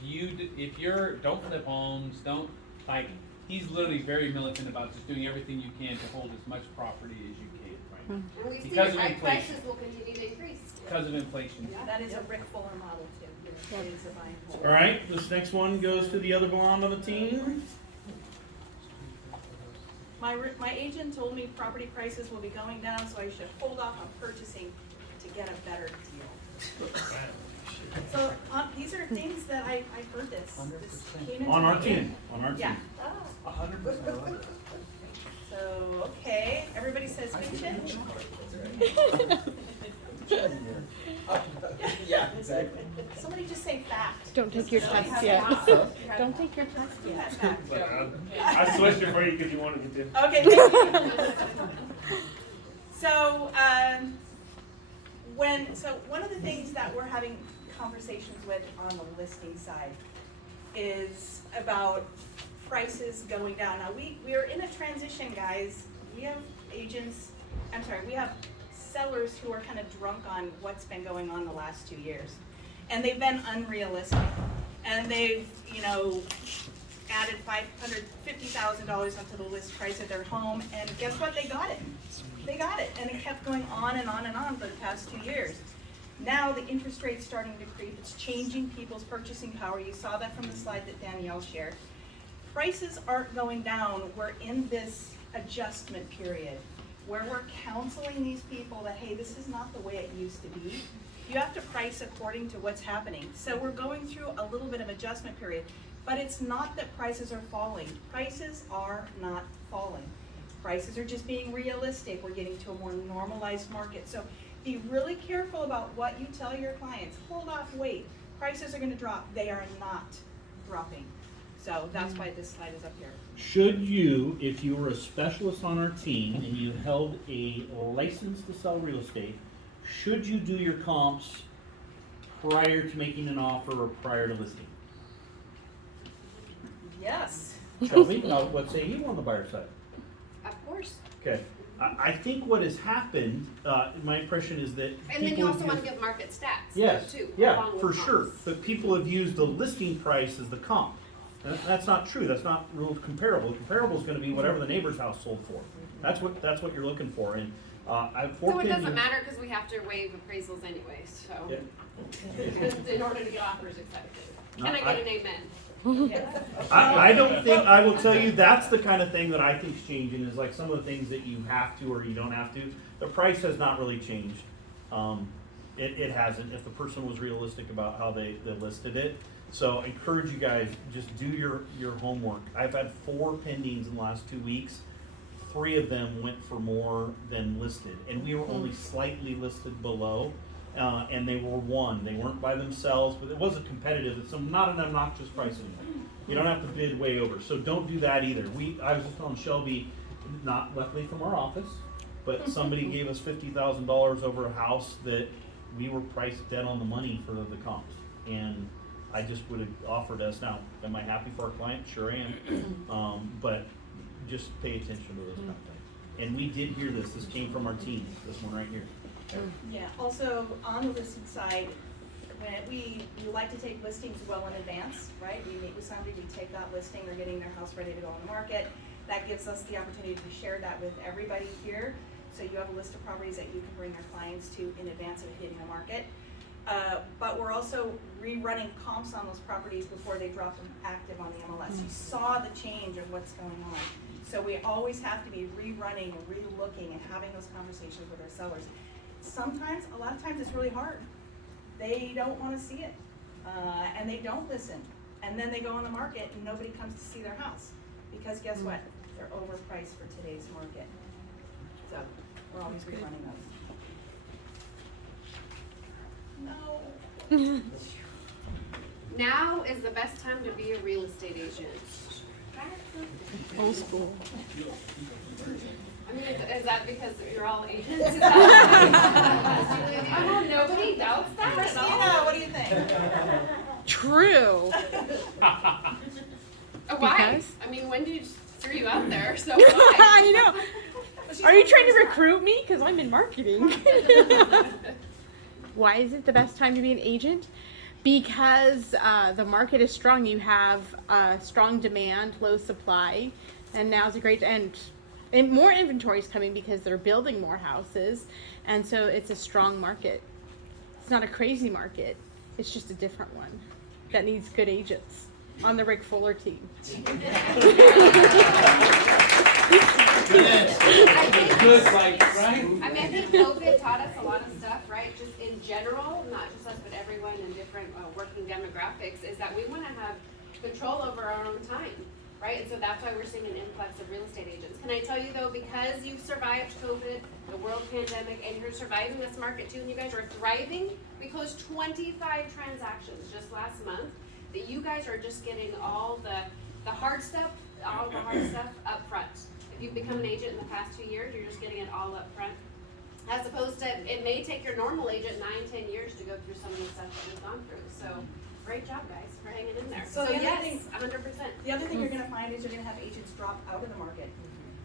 if you're don't flip homes, don't like. He's literally very militant about just doing everything you can to hold as much property as you can, right? And we've seen Because it, of right? inflation. Prices will continue to increase. Because of inflation. That is a Rick Fuller model too. It is a buy and hold. All right, this next one goes to the other blonde on the team. My agent told me property prices will be going down, so I should hold off on purchasing to get a better deal. So, these are things that I heard this came into On our my team, on our Yeah. team. 100%. So, okay, everybody says fiction? Yeah, exactly. Somebody just say fact. Don't take your Somebody test has yet. fact. Don't take your test Who yet. has fact? I switched it for you because you wanted me to. Okay, thank you. So, one of the things that we're having conversations with on the listing side is about prices going down. Now, we are in a transition, guys. We have we have sellers who are kind of drunk on what's been going on the last 2 years. And they've been unrealistic. And they've, added $550,000 onto the list price of their home, and guess what? They got it. They got it, and it kept going on and on and on for the past 2 years. Now the interest rate's starting to creep, it's changing people's purchasing power. You saw that from the slide that Danielle shared. Prices aren't going down, we're in this adjustment period where we're counseling these people that, hey, this is not the way it used to be. You have to price according to what's happening. So we're going through a little bit of adjustment period, but it's not that prices are falling. Prices are not falling. Prices are just being realistic. We're getting to a more normalized market. So be really careful about what you tell your clients. Hold off, wait. Prices are gonna drop. They are not dropping. So that's why this slide is up here. Should you, if you were a specialist on our team and you held a license to sell real estate, should you do your comps prior to making an offer or prior to listing? Yes. Shelby, now what say you on the buyer side? Of course. Okay, I think what has happened, my impression is that And then you people also have want to used- give market stats Yes, too, yeah, along with for sure, comps. but people have used the listing price as the comp. And that's not true, that's not real comparable. Comparable is gonna be whatever the neighbor's house sold for. That's what you're looking for, and, I've So it four doesn't opinions. matter because we have to waive appraisals anyway, so. Yeah. In order to get offers accepted. No, Can I get an amen? I don't think, I will tell you, that's the kind of thing that I think's changing, is like some of the things that you have to or you don't have to. The price has not really changed. It hasn't, if the person was realistic about how they listed it. So I encourage you guys, just do your homework. I've had 4 pendings in the last 2 weeks. 3 of them went for more than listed, and we were only slightly listed below. And they were won. They weren't by themselves, but it wasn't competitive. It's not an obnoxious price anymore. You don't have to bid way over. So don't do that either. I was just telling Shelby, not luckily from our office, but somebody gave us $50,000 over a house that we were priced dead on the money for the comps. And I just would have offered us, now, am I happy for our client? Sure am. But just pay attention to those kind of things. And we did hear this. This came from our team, this one right here. Yeah, also on the listing side, when we like to take listings well in advance, right? We meet with somebody, we take that listing, they're getting their house ready to go on the market. That gives us the opportunity to share that with everybody here. So you have a list of properties that you can bring your clients to in advance of hitting the market. But we're also rerunning comps on those properties before they drop them active on the MLS. You saw the change of what's going on. So we always have to be rerunning and re-looking and having those conversations with our sellers. Sometimes, a lot of times it's really hard. They don't want to see it, and they don't listen. And then they go on the market and nobody comes to see their house. Because guess what? They're overpriced for today's market. So, we're always rerunning those. No. Now is the best time to be a real estate agent. Old school. I mean, is that because you're all agents? Oh, nobody doubts that at all? Christina, what do you think? True. Why? Because? I mean, Wendy threw you out there, so I why? know. Are you trying to recruit me? Because I'm in marketing. Why is it the best time to be an agent? Because the market is strong. You have strong demand, low supply, and now's a great and more inventory is coming because they're building more houses, and so it's a strong market. It's not a crazy market. It's just a different one that needs good agents on the Rick Fuller team. Good, like, right? I mean, I think COVID taught us a lot of stuff, right? Just in general, not just us, but everyone in different working demographics, is that we want to have control over our own time, right? And so that's why we're seeing an influx of real estate agents. Can I tell you though, because you've survived COVID, the world pandemic, and you're surviving this market too, and you guys are thriving, we closed 25 transactions just last month, that you guys are just getting all the hard stuff, up front. If you've become an agent in the past 2 years, you're just getting it all up front. As opposed to, it may take your normal agent 9-10 years to go through some of the stuff that we've gone through. So, great job, guys, for hanging in there. So So the other yes, thing- 100%. The other thing you're gonna find is you're gonna have agents drop out of the market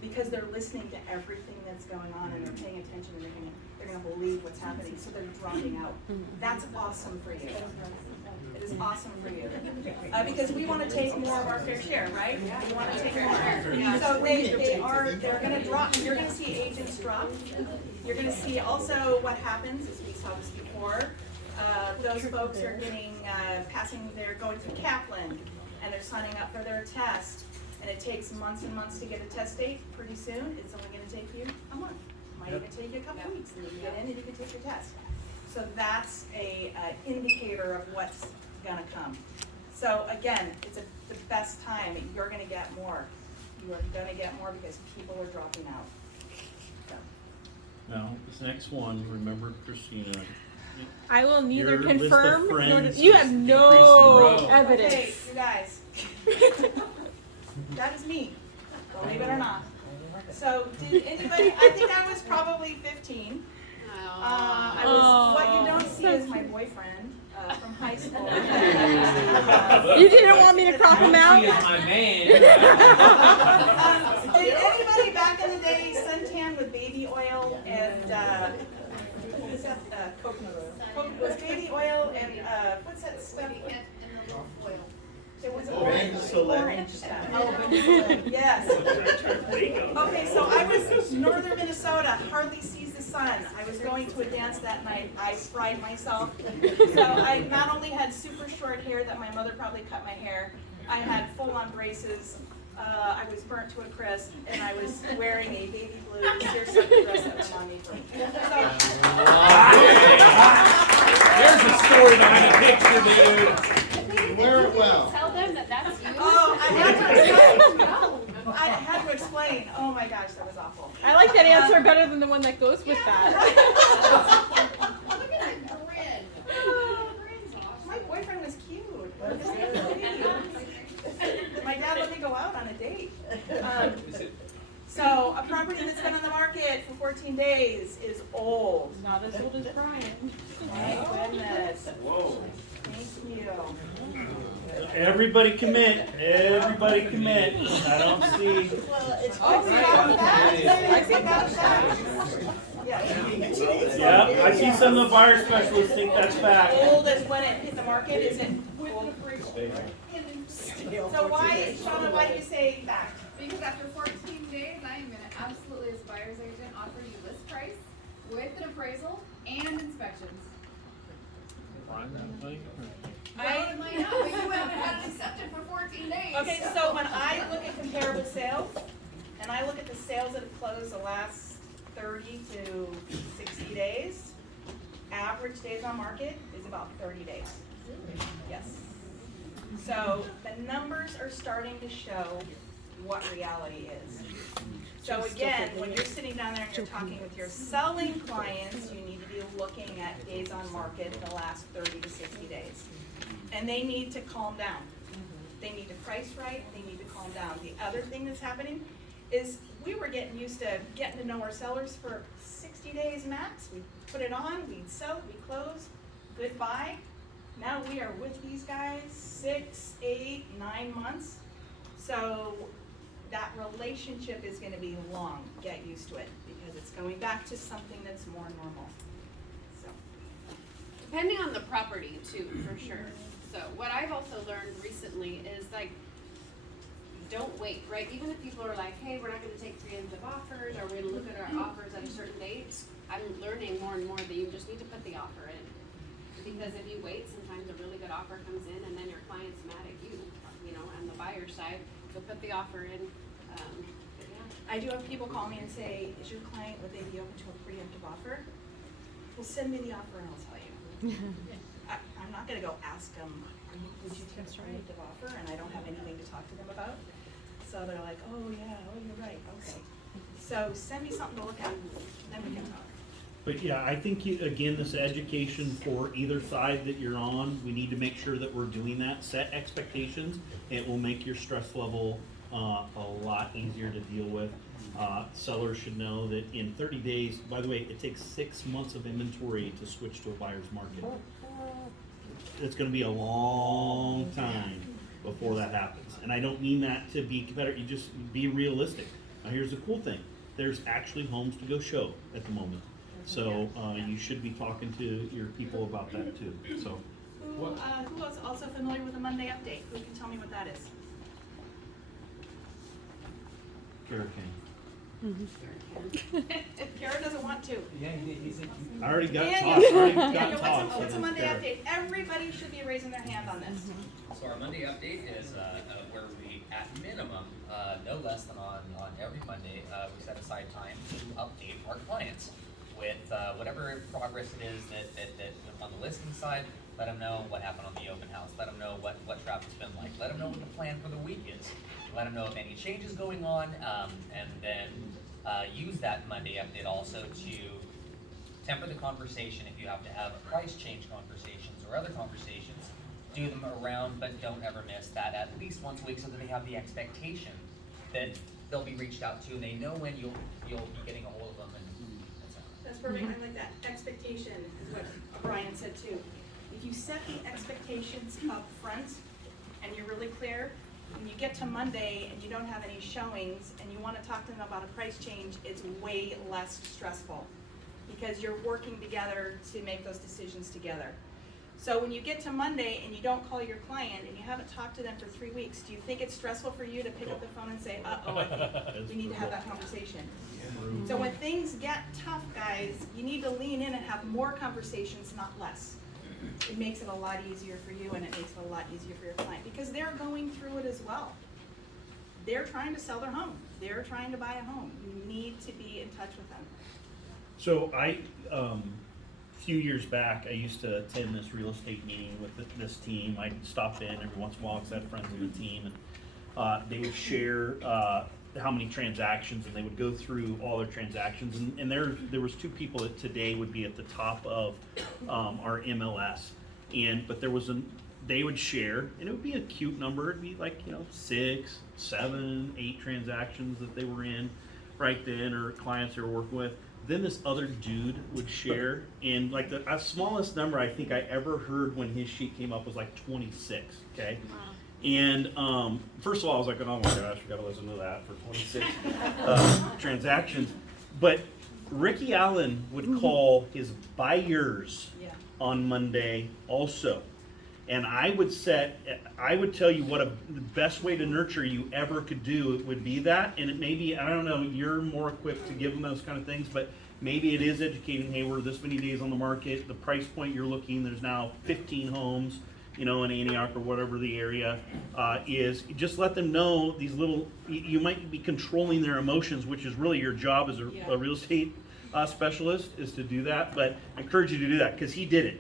because they're listening to everything that's going on and they're paying attention and they're gonna believe what's happening, so they're dropping out. That's awesome for you. It is awesome for you. Because we wanna take more of our fair share, right? We wanna take more. So they're gonna drop, you're gonna see agents drop. You're gonna see also what happens, is we saw this before, those folks are getting, they're going through Kaplan, and they're signing up for their test, and it takes months and months to get a test date. Pretty soon, it's only gonna take you a month. Might even take you a couple weeks, and you can get in and you can take your test. So that's a indicator of what's gonna come. So again, it's the best time. You're gonna get more. You are gonna get more because people are dropping out. So. Now, this next one, remember Christina, I will neither Your list of confirm nor friends you is have no increasing. evidence. Okay, you guys. That is me, believe it or not. So did anybody, I think I was probably 15. What you don't see is my boyfriend from high school. You didn't want me to crop him out? He is my man. Did anybody back in the day suntan with baby oil and, what is that, coconut? Was baby oil and, what's that stuff? It was orange stuff. Yes. Okay, so I was northern Minnesota, hardly sees the sun. I was going to a dance that night. I fried myself. So I not only had super short hair that my mother probably cut my hair, I had full-on braces. I was burnt to a crisp, and I was wearing a baby blue seersucker dress that my mom made for me. There's a story behind a picture, dude. Wear it well. Tell them that that's you. Oh, I had to explain. I had to explain. Oh my gosh, that was awful. I like that answer better than the one that goes with that. Look at that grin. My boyfriend was cute. My dad let me go out on a date. So a property that's been on the market for 14 days is old. Not as old as Brian. Thank goodness. Whoa. Thank you. everybody commit, everybody commit. I don't see. Well, it's. Oh, we got that. I think that's that. Yeah. Yeah, I see some of the buyer specialists think that's fact. Old as when it hit the market, is it old? So why, Shauna, why do you say fact? Because after 14 days, I am gonna absolutely, as a buyer's agent, offer you list price with an appraisal and inspections. I might not, but you haven't had it accepted for 14 days. Okay, so when I look at comparable sales, and I look at the sales that have closed the last 30 to 60 days, average days on market is about 30 days. Yes. So the numbers are starting to show what reality is. So again, when you're sitting down there and you're talking with your selling clients, you need to be looking at days on market the last 30 to 60 days. And they need to calm down. They need to price right, they need to calm down. The other thing that's happening is we were getting used to getting to know our sellers for 60 days max. We put it on, we'd sell it, we close, goodbye. Now we are with these guys 6, 8, 9 months. So that relationship is gonna be long, get used to it, because it's going back to something that's more normal, so. Depending on the property too, for sure. So what I've also learned recently is like, don't wait, right? Even if people are like, hey, we're not gonna take preemptive offers, or we're gonna look at our offers at a certain date, I'm learning more and more that you just need to put the offer in. Because if you wait, sometimes a really good offer comes in and then your client's mad at you, you know, on the buyer's side. So put the offer in, but yeah. I do have people call me and say, is your client, would they be open to a preemptive offer? Well, send me the offer and I'll tell you. I'm not gonna go ask them, would you take a preemptive offer? And I don't have anything to talk to them about. So they're like, oh yeah, oh, you're right, okay. So send me something to look at, then we can talk. But yeah, I think again, this education for either side that you're on, we need to make sure that we're doing that. Set expectations. It will make your stress level a lot easier to deal with. Sellers should know that in 30 days, by the way, it takes 6 months of inventory to switch to a buyer's market. It's gonna be a long time before that happens. And I don't mean that to be competitive, you just be realistic. Now here's the cool thing. There's actually homes to go show at the moment. So you should be talking to your people about that too, so. Who is also familiar with the Monday update? Who can tell me what that is? Hurricane. Kara doesn't want to. Yeah, he's I already got Daniel, taught, I already got Daniel, taught. what's a so Monday there. update? Everybody should be raising their hand on this. So our Monday update is where we, at minimum, no less than on every Monday, we set aside time to update our clients with whatever progress it is that on the listing side. Let them know what happened on the open house. Let them know what traffic's been like. Let them know what the plan for the week is. Let them know if any changes going on, and then use that Monday update also to temper the conversation if you have to have price change conversations or other conversations. Do them around, but don't ever miss that at least once a week so that they have the expectation that they'll be reached out to and they know when you'll be getting a hold of them. And That's perfect. I like that. Expectation is what Brian said too. If you set the expectations up front and you're really clear, when you get to Monday and you don't have any showings and you want to talk to them about a price change, it's way less stressful because you're working together to make those decisions together. So when you get to Monday and you don't call your client and you haven't talked to them for 3 weeks, do you think it's stressful for you to pick up the phone and say, uh-oh, I think we need to have that conversation? So when things get tough, guys, you need to lean in and have more conversations, not less. It makes it a lot easier for you and it makes it a lot easier for your client because they're going through it as well. They're trying to sell their home. They're trying to buy a home. You need to be in touch with them. So a few years back, I used to attend this real estate meeting with this team. I'd stop in every once in a while because I had friends in the team, and they would share how many transactions, and they would go through all their transactions. And there was 2 people that today would be at the top of our MLS, but they would share, and it would be a cute number. It'd be like 6, 7, 8 transactions that they were in right then, or clients they were working with. Then this other dude would share, and like the smallest number I think I ever heard when his sheet came up was like 26. Okay. Wow. And first of all, I was like, oh my gosh, we got to listen to that for 26 transactions. But Ricky Allen would call his buyers on Monday also. And I would tell you what the best way to nurture you ever could do would be that. And it may be, I don't know, you're more equipped to give them those kind of things, but maybe it is educating, hey, we're this many days on the market, the price point you're looking, there's now 15 homes, in Antioch or whatever the area is. Just let them know these little, you might be controlling their emotions, which is really your job as a real estate specialist, is to do that. But I encourage you to do that because he did it.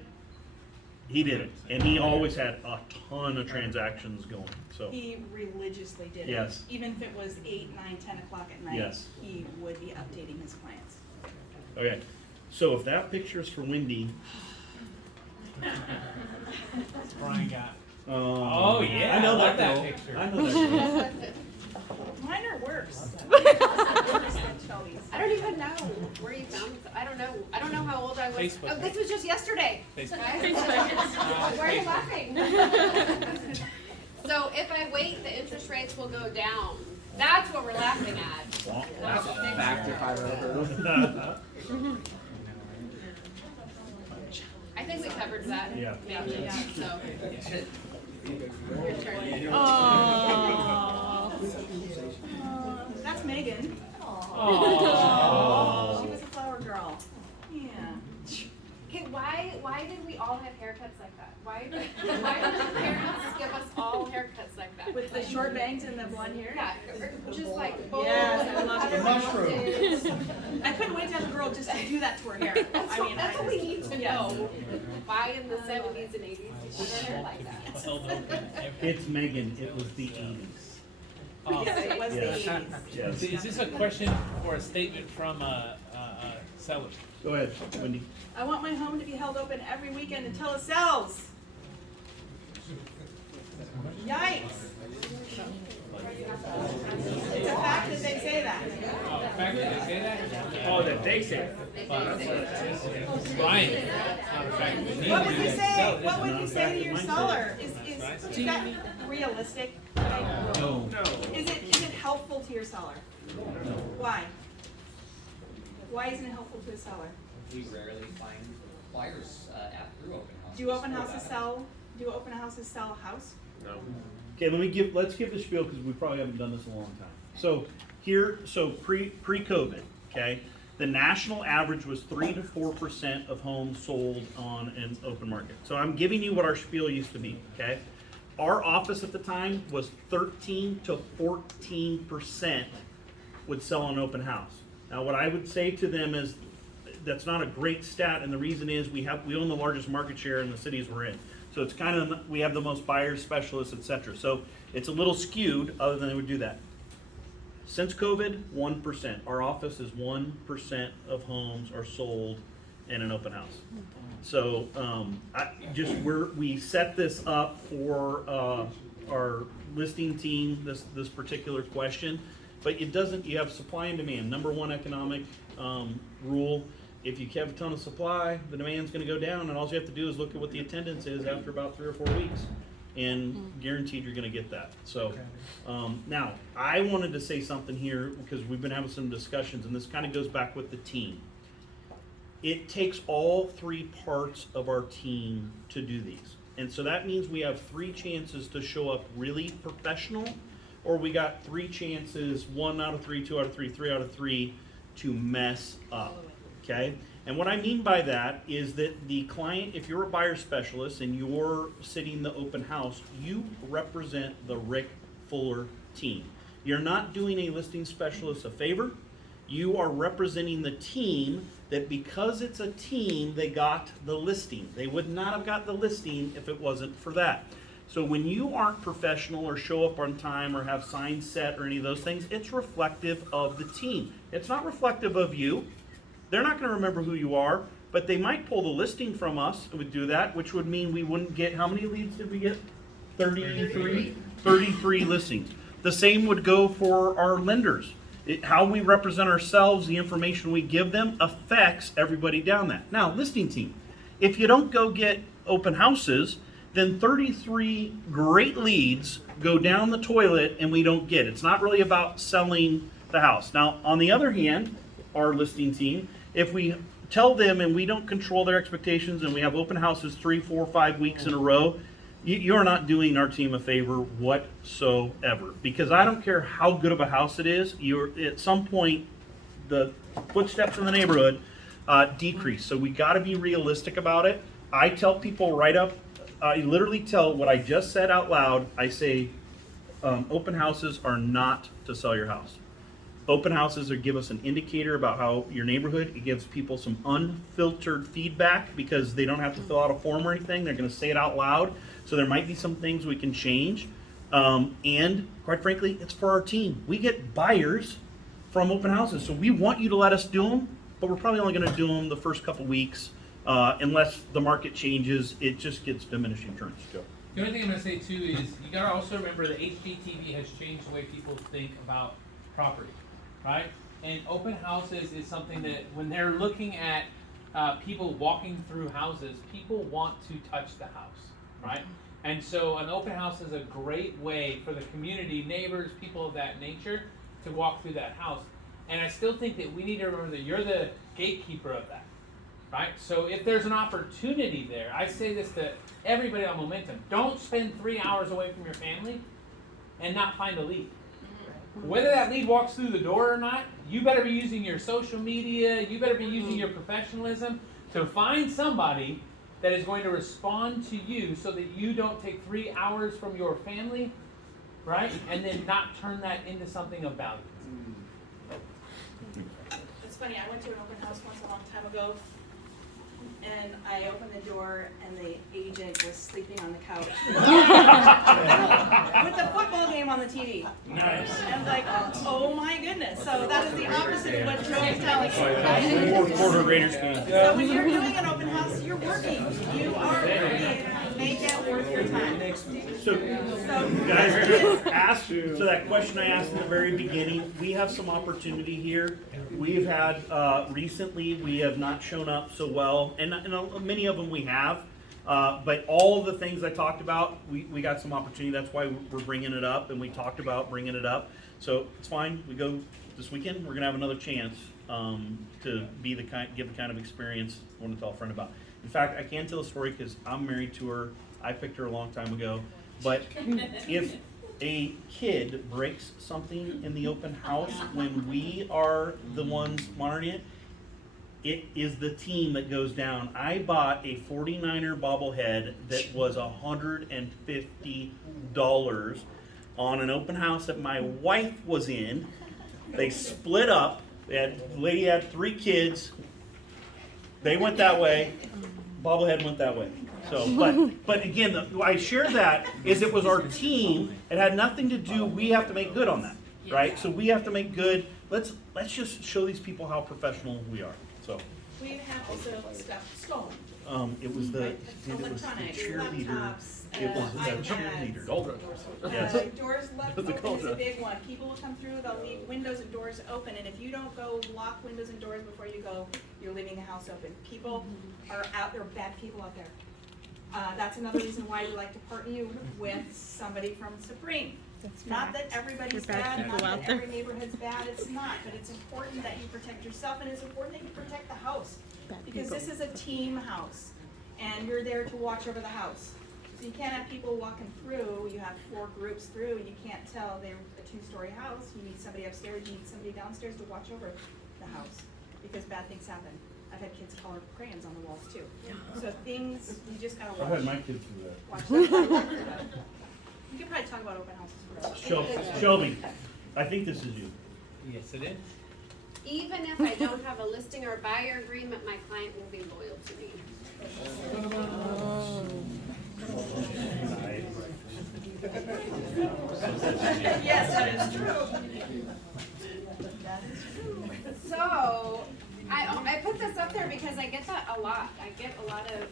He did it, and he always had a ton of transactions going. So he religiously did yes. it. Even if it was 8, 9, 10 o'clock at night, yes. he would be updating his clients. Okay, so if that picture is for Wendy. Brian got. Oh yeah, I know I love that that picture. I know that girl. Mine are worse. I don't even know where you found it. I don't know how old I was. Facebook. Oh, this was just yesterday. Facebook. Why are you laughing? So if I wait, the interest rates will go down. That's what we're laughing at. Back to 5 I think we covered that. Yeah. So. Your turn. That's Megan. Aww. She was a flower girl. Yeah. Okay, why did we all have haircuts like that? Why did the parents give us all haircuts like that? With the short bangs and the blonde hair? Yeah, just like yes, I love it. Mushroom. I couldn't wait to have a girl just to do that to her hair. That's what we need to know. Why in the 70s and 80s did you have hair like that? It's Megan. It was the 80s. Yes, it was Yes. the 80s. Yes. Is this a question or a statement from a seller? Go ahead, Wendy. I want my home to be held open every weekend until it sells. Yikes. It's a fact that they say that. Oh, the fact that they say that? Oh, that they say. Brian. Not a fact that we What would you need to say? sell. What would you say to your seller? Is that realistic? No. Is it helpful to your seller? Why? Why isn't it helpful to a seller? we rarely find buyers through open houses. Do open houses sell a house? No. Okay, let's give the spiel because we probably haven't done this in a long time. So here, so pre-COVID, okay, the national average was 3 to 4% of homes sold on an open market. So I'm giving you what our spiel used to be, okay? Our office at the time was 13 to 14% would sell on open house. Now, what I would say to them is that's not a great stat, and the reason is we own the largest market share in the cities we're in. So it's kind of, we have the most buyers, specialists, et cetera. So it's a little skewed, other than they would do that. Since COVID, 1%. Our office is 1% of homes are sold in an open house. So we set this up for our listing team, this particular question, but it doesn't. You have supply and demand. Number one economic rule: if you have a ton of supply, the demand's going to go down, and all you have to do is look at what the attendance is after about 3 or 4 weeks. And guaranteed you're going to get that. So now I wanted to say something here because we've been having some discussions, and this kind of goes back with the team. It takes all 3 parts of our team to do these. And so that means we have 3 chances to show up really professional, or we got 3 chances, 1 out of 3, 2 out of 3, 3 out of 3 to mess up. Okay? And what I mean by that is that the client, if you're a buyer specialist and you're sitting the open house, you represent the Rick Fuller team. You're not doing a listing specialist a favor. You are representing the team that because it's a team, they got the listing. They would not have got the listing if it wasn't for that. So when you aren't professional or show up on time or have signs set or any of those things, it's reflective of the team. It's not reflective of you. They're not going to remember who you are, but they might pull the listing from us and would do that, which would mean we wouldn't get, how many leads did we get? 33 listings. The same would go for our lenders. How we represent ourselves, the information we give them affects everybody down that. Now, listing team, if you don't go get open houses, then 33 great leads go down the toilet and we don't get it. It's not really about selling the house. Now, on the other hand, our listing team, if we tell them and we don't control their expectations and we have open houses 3, 4, 5 weeks in a row, you're not doing our team a favor whatsoever. Because I don't care how good of a house it is, at some point the footsteps in the neighborhood decrease. So we got to be realistic about it. I tell people right up, I literally tell what I just said out loud. I say open houses are not to sell your house. Open houses give us an indicator about how your neighborhood. It gives people some unfiltered feedback because they don't have to fill out a form or anything. They're going to say it out loud. So there might be some things we can change. And quite frankly, it's for our team. We get buyers from open houses. So we want you to let us do them, but we're probably only going to do them the first couple weeks unless the market changes. It just gets diminishing returns. Joe. The only thing I'm going to say too is you got to also remember that HGTV has changed the way people think about property. Right? And open houses is something that when they're looking at people walking through houses, people want to touch the house, right? And so an open house is a great way for the community, neighbors, people of that nature to walk through that house. And I still think that we need to remember that you're the gatekeeper of that, right? So if there's an opportunity there, I say this to everybody on Momentum, don't spend 3 hours away from your family and not find a lead. Whether that lead walks through the door or not, you better be using your social media, you better be using your professionalism to find somebody that is going to respond to you so that you don't take 3 hours from your family, right? And then not turn that into something of value. It's funny, I went to an open house once a long time ago, and I opened the door and the agent was sleeping on the couch. With the football game on the TV. Nice. And I was like, oh my goodness. So that is the opposite of what Joe is telling you. Quarter Raiders game. So when you're doing an open house, you're working. You are working. Make it worth your time. So guys, ask, so that question I asked in the very beginning, we have some opportunity here. We've had, recently, we have not shown up so well, and many of them we have, but all of the things I talked about, we got some opportunity. That's why we're bringing it up, and we talked about bringing it up. So it's fine. We go this weekend. We're gonna have another chance to be give the kind of experience I want to tell a friend about. In fact, I can tell a story because I'm married to her. I picked her a long time ago. But if a kid breaks something in the open house when we are the ones monitoring it, it is the team that goes down. I bought a 49er bobblehead that was $150 on an open house that my wife was in. They split up. The lady had 3 kids. They went that way. Bobblehead went that way. So, but again, I share that is it was our team. It had nothing to do. We have to make good on that, right? So we have to make good. Let's just show these people how professional we are. So. We have also stuff stolen. It was the Electronics, cheerleader. laptops, It was the iPads. cheerleader. Yes. Doors left The open is a Cauldron. big one. People will come through, they'll leave windows and doors open, and if you don't go lock windows and doors before you go, you're leaving the house open. People are out there, bad people out there. That's another reason why we like to partner you with somebody from Supreme. Not that everybody's bad, not that every neighborhood's bad, it's not, but it's important that you protect yourself, and it's important that you protect the house. Because this is a team house, and you're there to watch over the house. So you can't have people walking through, you have 4 groups through, and you can't tell they're a 2-story house. You need somebody upstairs, you need somebody downstairs to watch over the house, because bad things happen. I've had kids color crayons on the walls too. So things, you just gotta watch. I've had my kids do that. Watch that. You could probably talk about open houses for us. Shelby, I think this is you. Yes, it is. Even if I don't have a listing or buyer agreement, my client will be loyal to me. Yes, that is true. So, I put this up there because I get that a lot. I get a lot of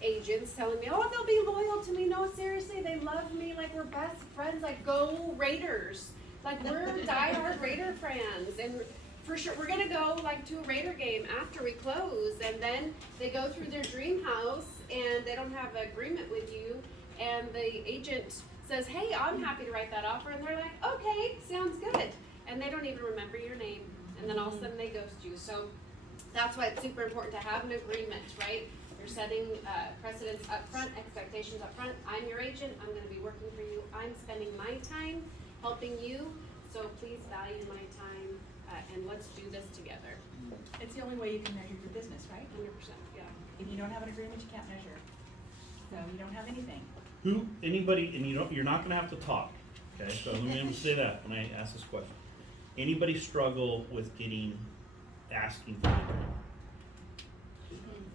agents telling me, oh, they'll be loyal to me. No, seriously, they love me like we're best friends. Like, go Raiders. Like, we're diehard Raider fans. And for sure, we're gonna go like to a Raider game after we close. And then they go through their dream house and they don't have an agreement with you. And the agent says, hey, I'm happy to write that offer. And they're like, okay, sounds good. And they don't even remember your name. And then all of a sudden they ghost you. So that's why it's super important to have an agreement, right? You're setting precedents up front, expectations up front. I'm your agent. I'm going to be working for you. I'm spending my time helping you. So please value my time and let's do this together. It's the only way you can measure your business, right? 100%, yeah. If you don't have an agreement, you can't measure. So you don't have anything. Anybody, and you're not gonna have to talk, okay? So let me say that when I ask this question. Anybody struggle with asking for an agreement?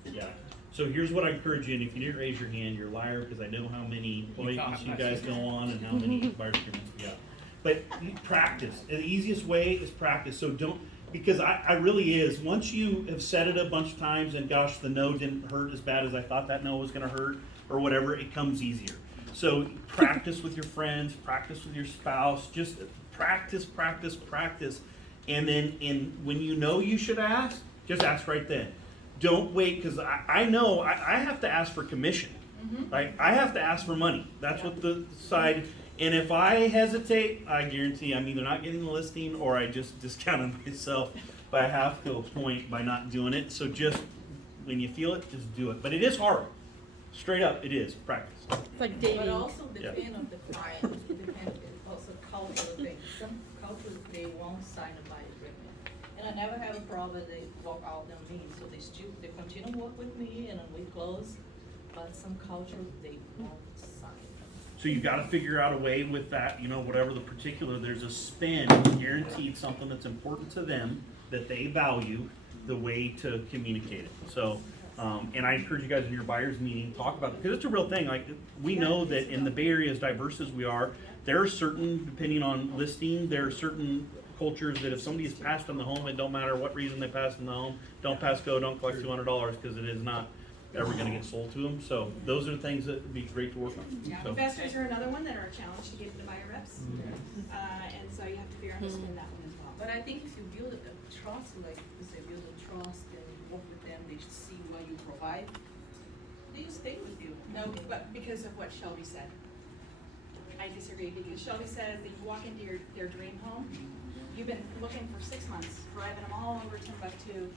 Yeah. So here's what I encourage you, and if you didn't raise your hand, you're a liar, because I know how many appointments you guys go on and how many buyer's agreements we got. But practice. The easiest way is practice. So don't, because I really is, once you have said it a bunch of times and gosh, the no didn't hurt as bad as I thought that no was gonna hurt, or whatever, it comes easier. So practice with your friends, practice with your spouse, just practice. And then when you know you should ask, just ask right then. Don't wait, because I know I have to ask for commission. Like, I have to ask for money. That's what the side, and if I hesitate, I guarantee I'm either not getting the listing or I just discounted myself by half to a point by not doing it. So just, when you feel it, just do it. But it is hard. Straight up, it is. Practice. It's like dating. But also depend on the client, it depends also cultural things. Some cultures, they won't sign a buy agreement. And I never have a problem, they walk out on me, so they continue to work with me and then we close. But some cultures, they won't sign. So you got to figure out a way with that, whatever the particular, there's a spin, guaranteed something that's important to them, that they value, the way to communicate it. So, and I encourage you guys in your buyers meeting, talk about it, because it's a real thing. Like, we know that in the Bay Area, as diverse as we are, there are certain, depending on listing, there are certain cultures that if somebody has passed on the home, it don't matter what reason they passed on the home, don't pass go, don't collect $200, because it is not ever going to get sold to them. So those are things that would be great to work on. Yeah, So. investors are another one that are a challenge to get the buyer reps. And so you have to figure out how to spin that one as well. But I think if you build a trust, like you say, build a trust and work with them, they see what you provide, they stay with you. No, but because of what Shelby said. I disagree, because Shelby says that you walk into their dream home, you've been looking for 6 months, driving them all over Timbuktu,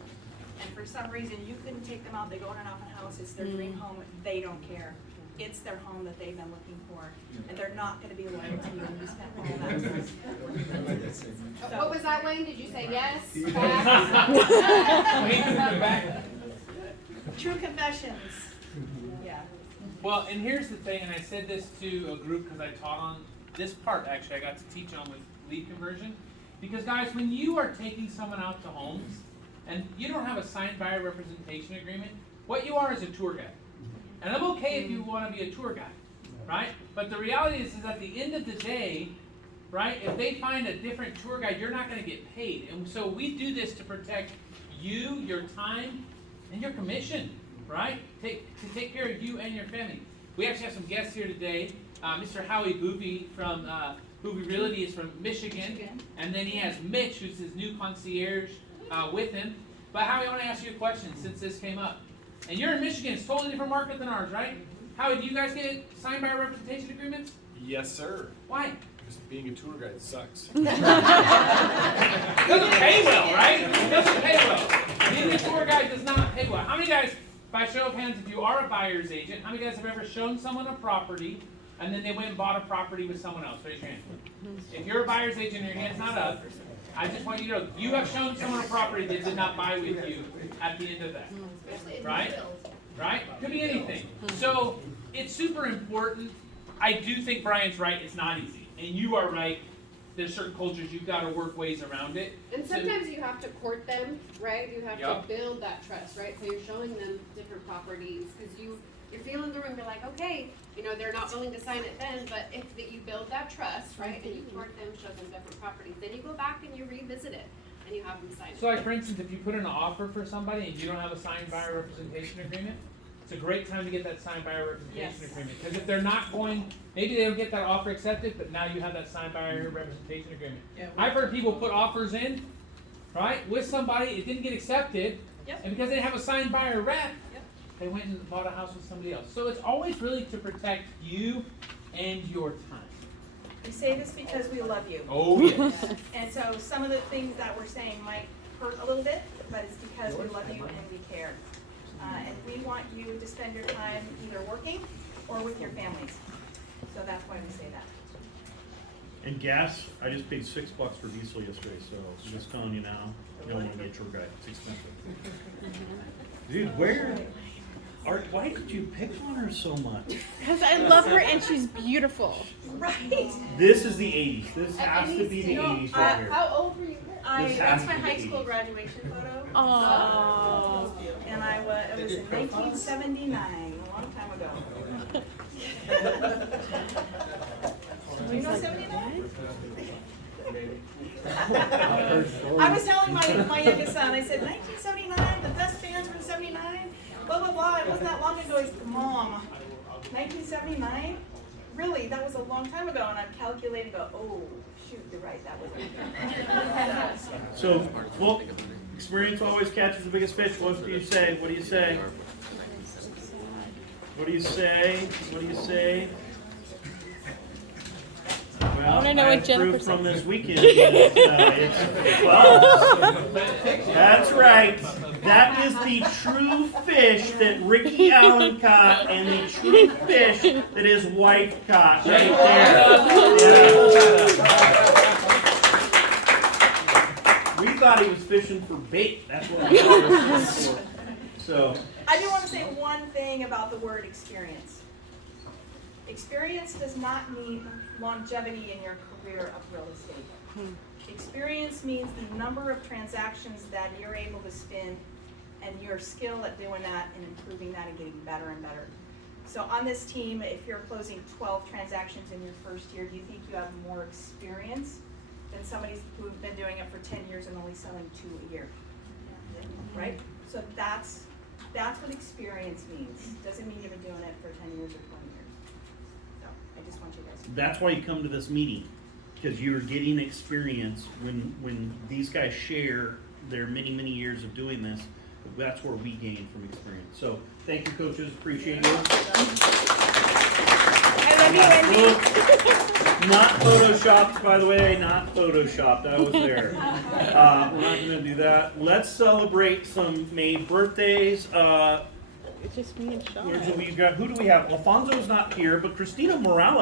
and for some reason you couldn't take them out, they go in an open house, it's their dream home, they don't care. it's their home that they've been looking for, and they're not gonna be loyal to you when you spend all that time. What was that, Wayne? Did you say yes? Pass? True confessions. Yeah. Well, and here's the thing, and I said this to a group because I taught on this part, actually, I got to teach on with lead conversion. Because guys, when you are taking someone out to homes, and you don't have a signed buyer representation agreement, what you are is a tour guide. And I'm okay if you want to be a tour guide, right? But the reality is at the end of the day, right, if they find a different tour guide, you're not going to get paid. And so we do this to protect you, your time, and your commission, right? To take care of you and your family. We actually have some guests here today. Mr. Howie Boovy from Boovy Realty is from Michigan. And then he has Mitch, who's his new concierge, with him. But Howie, I want to ask you a question since this came up. And you're in Michigan, it's a totally different market than ours, right? Howie, do you guys get signed buyer representation agreements? Yes, sir. Why? Because being a tour guide sucks. It doesn't pay well, right? It doesn't pay well. Being a tour guide does not pay well. How many guys, by show of hands, if you are a buyer's agent, how many guys have ever shown someone a property and then they went and bought a property with someone else? Raise your hand. If you're a buyer's agent and your hand's not up, I just want you to know, you have shown someone a property that did not buy with you at the end of that. Right? Right? Could be anything. So it's super important. I do think Brian's right, it's not easy. And you are right, there's certain cultures you've got to work ways around it. And sometimes you have to court them, right? You have Yep. to build that trust, right? So you're showing them different properties because you're feeling the room. You're like, okay, you know, they're not willing to sign it then, but if you build that trust, right, and you court them, show them different properties, then you go back and you revisit it and you have them sign it. So like for instance, if you put in an offer for somebody and you don't have a signed buyer representation agreement, it's a great time to get that signed buyer representation Yes. agreement. Because if they're not going, maybe they don't get that offer accepted, but now you have that signed buyer representation agreement. Yeah, I've heard people put offers in, right, with somebody, it didn't get accepted, Yep. and because they didn't have a signed buyer rep, Yep. they went and bought a house with somebody else. So it's always really to protect you and your time. We say this because we love you. Oh, yes. And so some of the things that we're saying might hurt a little bit, but it's because we love you and we care. And we want you to spend your time either working or with your families. So that's why we say that. And gas, I just paid $6 for diesel yesterday, so I'm just telling you now, you don't want to get your guy, it's expensive. Dude, why did you pick on her so much? Because I love her and she's beautiful. Right. This is the 80s, this has to be the 80s right here. How old were you? This That's has my to be high the school 80s. graduation photo. Oh. And it was in 1979, a long time ago. You know 79? I was telling my youngest son, I said, 1979, the best fans were in 79? Blah, blah, blah. It wasn't that long ago. He said, Mom, 1979? Really? That was a long time ago. And I'm calculating, oh, shoot, you're right. That was So, well, experience always catches the biggest fish. What do you say? What do you say? What do you say? What do you say? Well, wanna know I what have Jennifer proof from said. this weekend. It's 12. That's right. That is the true fish that Ricky Allen caught and the true fish that his wife caught right there. Yeah. We thought he was fishing for bait. That's what we thought he was fishing for. So. I do want to say one thing about the word experience. Experience does not mean longevity in your career of real estate. Experience means the number of transactions that you're able to spin and your skill at doing that and improving that and getting better and better. So on this team, if you're closing 12 transactions in your first year, do you think you have more experience than somebody who's been doing it for 10 years and only selling 2 a year? Right? So that's what experience means. Doesn't mean you've been doing it for 10 years or 20 years. So I just want you guys to. That's why you come to this meeting, because you're getting experience. When these guys share their many, many years of doing this, that's where we gain from experience. So thank you, coaches. Appreciate you. I love you, Wendy. Not photoshopped, by the way. Not photoshopped. I was there. We're not going to do that. Let's celebrate some May birthdays. It's just me and Sean. So we've got, who do we have? Alfonso's not here, but Christina Morales